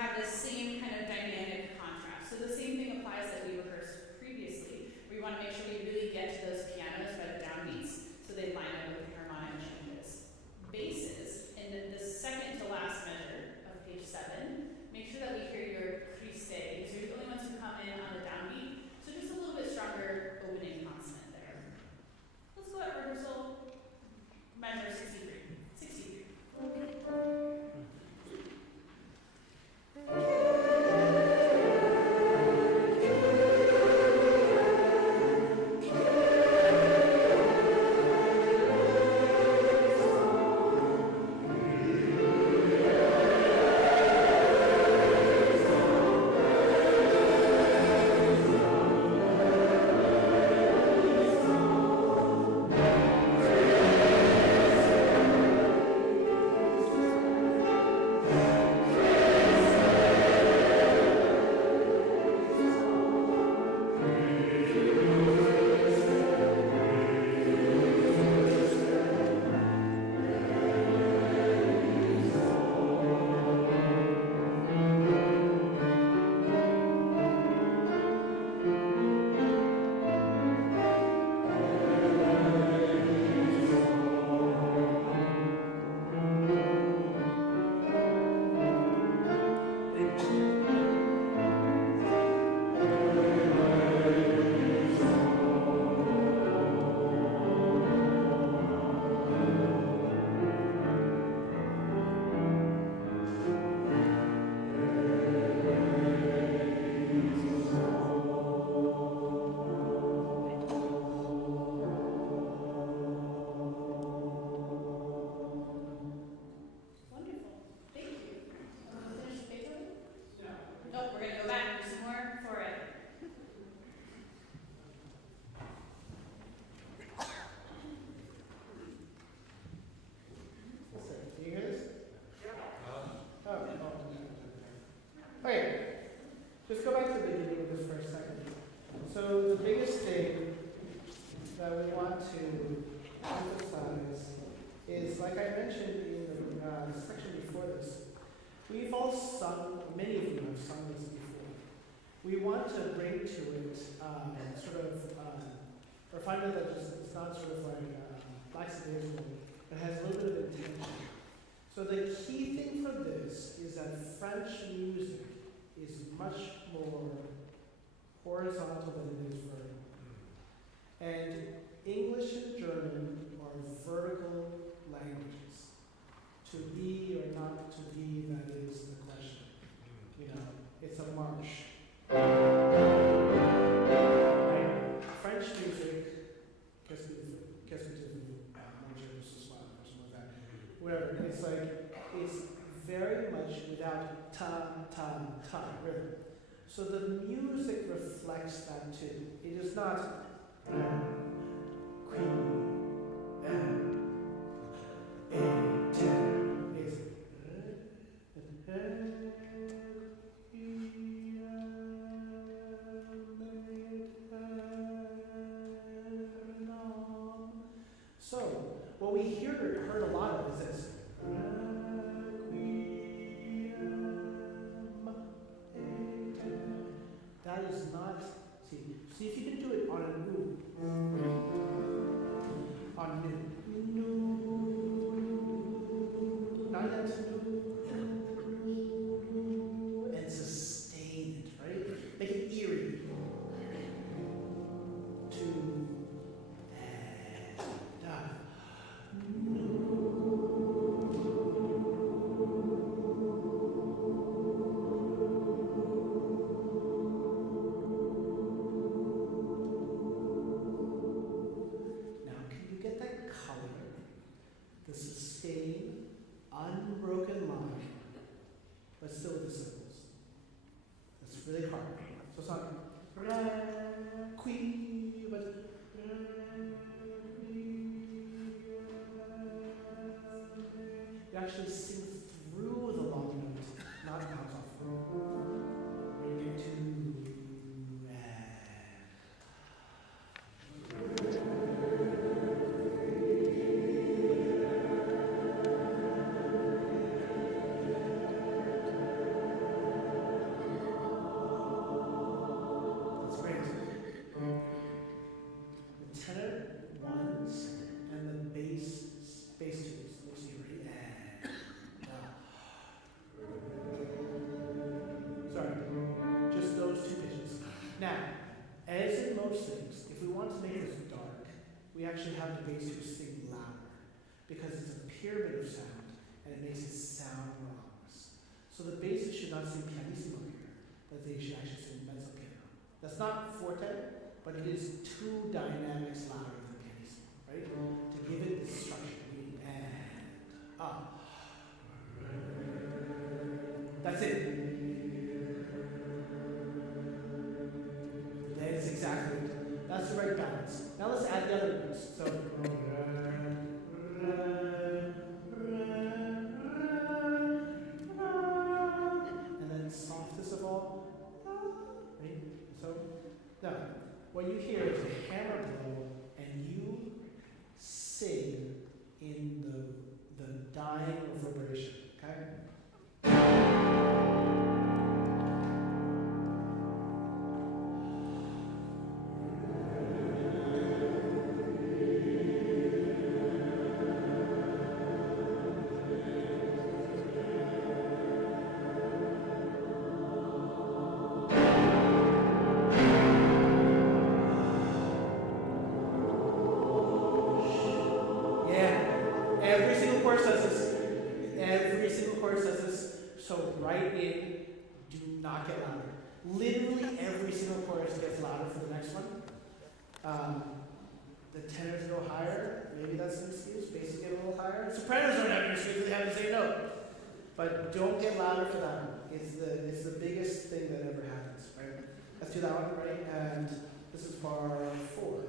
have this same kind of dynamic contrast. So the same thing applies that we rehearsed previously. We want to make sure we really get to those pianos by the downbeats so they line up with the harmonic changes. Basses, in the second to last measure of page 7, make sure that we hear your crease because you're the only ones who come in on the downbeat. So just a little bit stronger opening consonant there. Let's go at rehearsal. Measure 63. 63. Just go back to the beginning of this for a second. So the biggest thing that we want to emphasize is, like I mentioned in the section before this, we've all sung, many of you have sung this before. We want to bring to it refinement that just, it's not sort of like lackadaisical, but has a little bit of intention. So the key thing for this is that French music is much more horizontal than it is vertical. And English and German are vertical languages. To be or not to be, that is the question. You know, it's a march. Right? French music, qu'est-ce que tu veux? Manger ce soir, or something like that. Whatever. It's like, it's very much without tam, tam, tam rhythm. So the music reflects that too. It is not so what we heard a lot of is this. That is not, see if you can do it on a new. On new. Now that's new. And sustain it, right? Make it eerie. To the sustained, unbroken line, but still with the syllables. That's really hard. So it's not quee, but you actually sing through the long note, not bounce off. When you get to Now, as in most things, if we want to make this dark, we actually have the bass who sing louder, because it's a pyramid of sound, and it makes it sound more ominous. So the basses should not sing pianissimo here, but they should actually sing mezzo piano. That's not forte, but it is two dynamics louder than pianissimo, right? To give it this structure, and up. That's it. That is exactly it. That's the right balance. Now let's add the other notes. So, and then softest of all, right? So, now, what you hear is a hammer blow, and you sing in the dying reverberation, okay? Every single chorus does this. Every single chorus does this. So write in, do not get louder. Literally every single chorus gets louder for the next one. The tenors go higher. Maybe that's an excuse. Basses get a little higher. Sopranos don't have an excuse. They have the same note. But don't get louder for that one. It's the biggest thing that ever happens. Right? Let's do that one, right? And this is bar 4.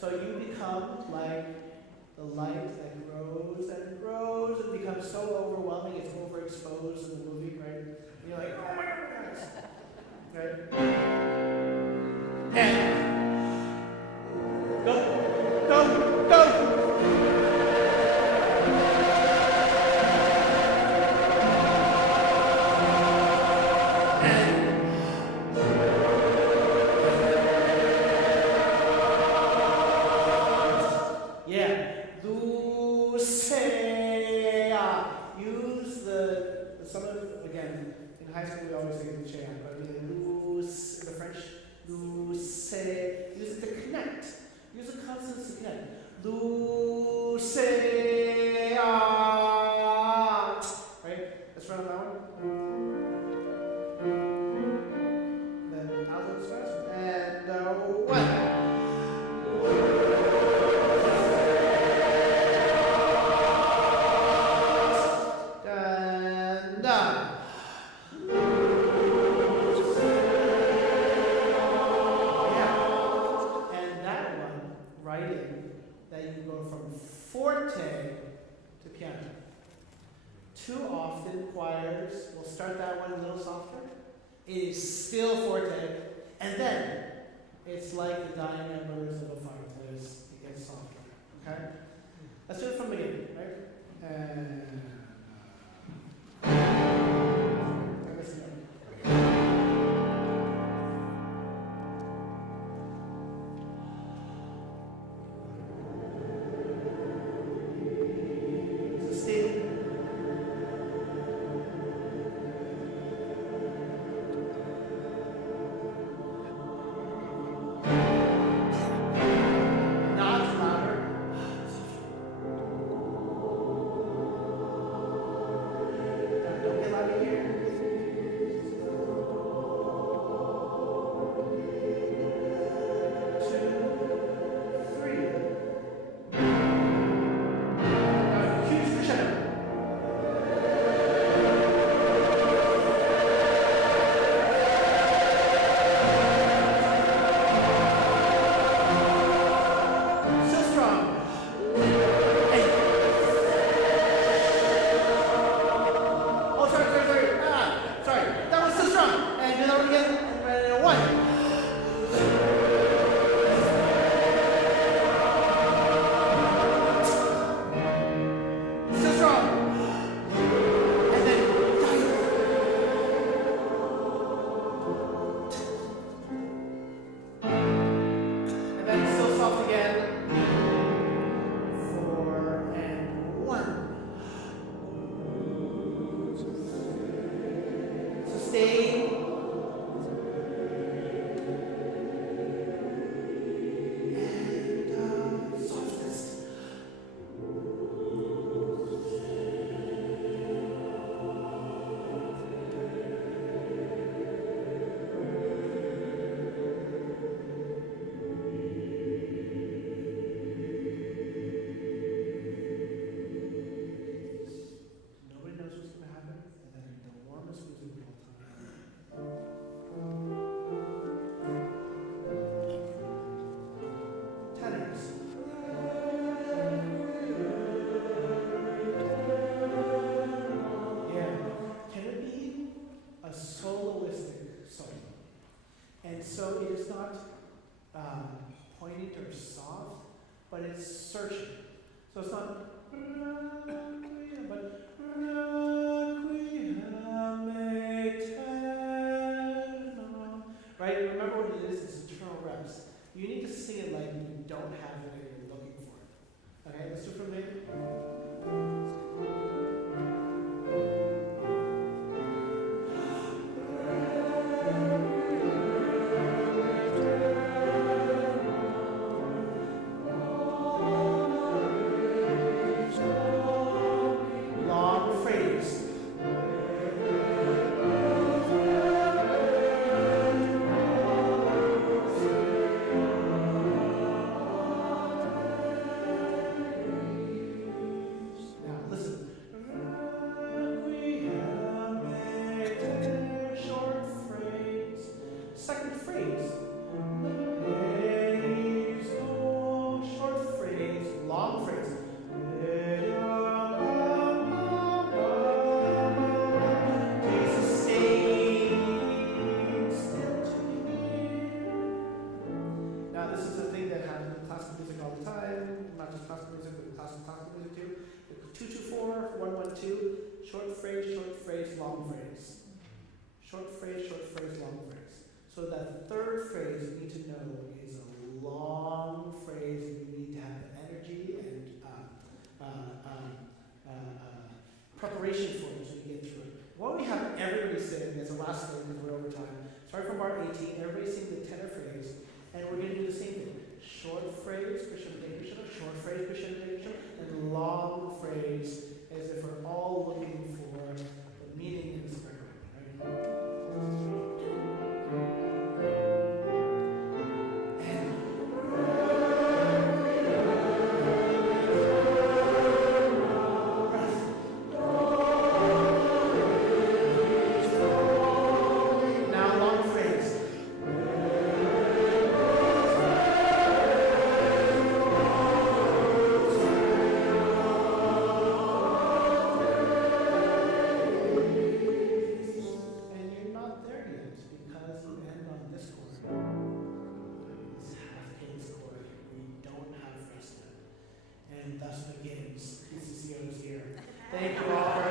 So you become like the light that grows and grows and becomes so overwhelming it's overexposed in the movie, right? And you're like, oh my God, right? And go. searching. So it's not but right? Remember what it is? It's eternal reps. You need to sing it like you don't have it and you're looking for it. Okay, let's do it from there. Long phrase. Now listen. Short phrase. Second phrase. Short phrase. Long phrase. Jesus staying still to me. Now this is a thing that happens in classical music all the time. Not just classical music, but classical music too. 224, 112, short phrase, long phrase. Short phrase, long phrase. So that third phrase you need to know is a long phrase, and you need to have energy and preparation for it so you get through it. Why don't we have everybody sing as a last thing because we're over time. Start from bar 18, everybody sing the tenor phrase, and we're going to do the same thing. Short phrase, short phrase, and long phrase, as if we're all looking for the meaning in this record, right? Now long phrase. And you're not there yet because you end on this chord. This half case chord. We don't have rest yet. And thus begins BCCO's year. Thank you all for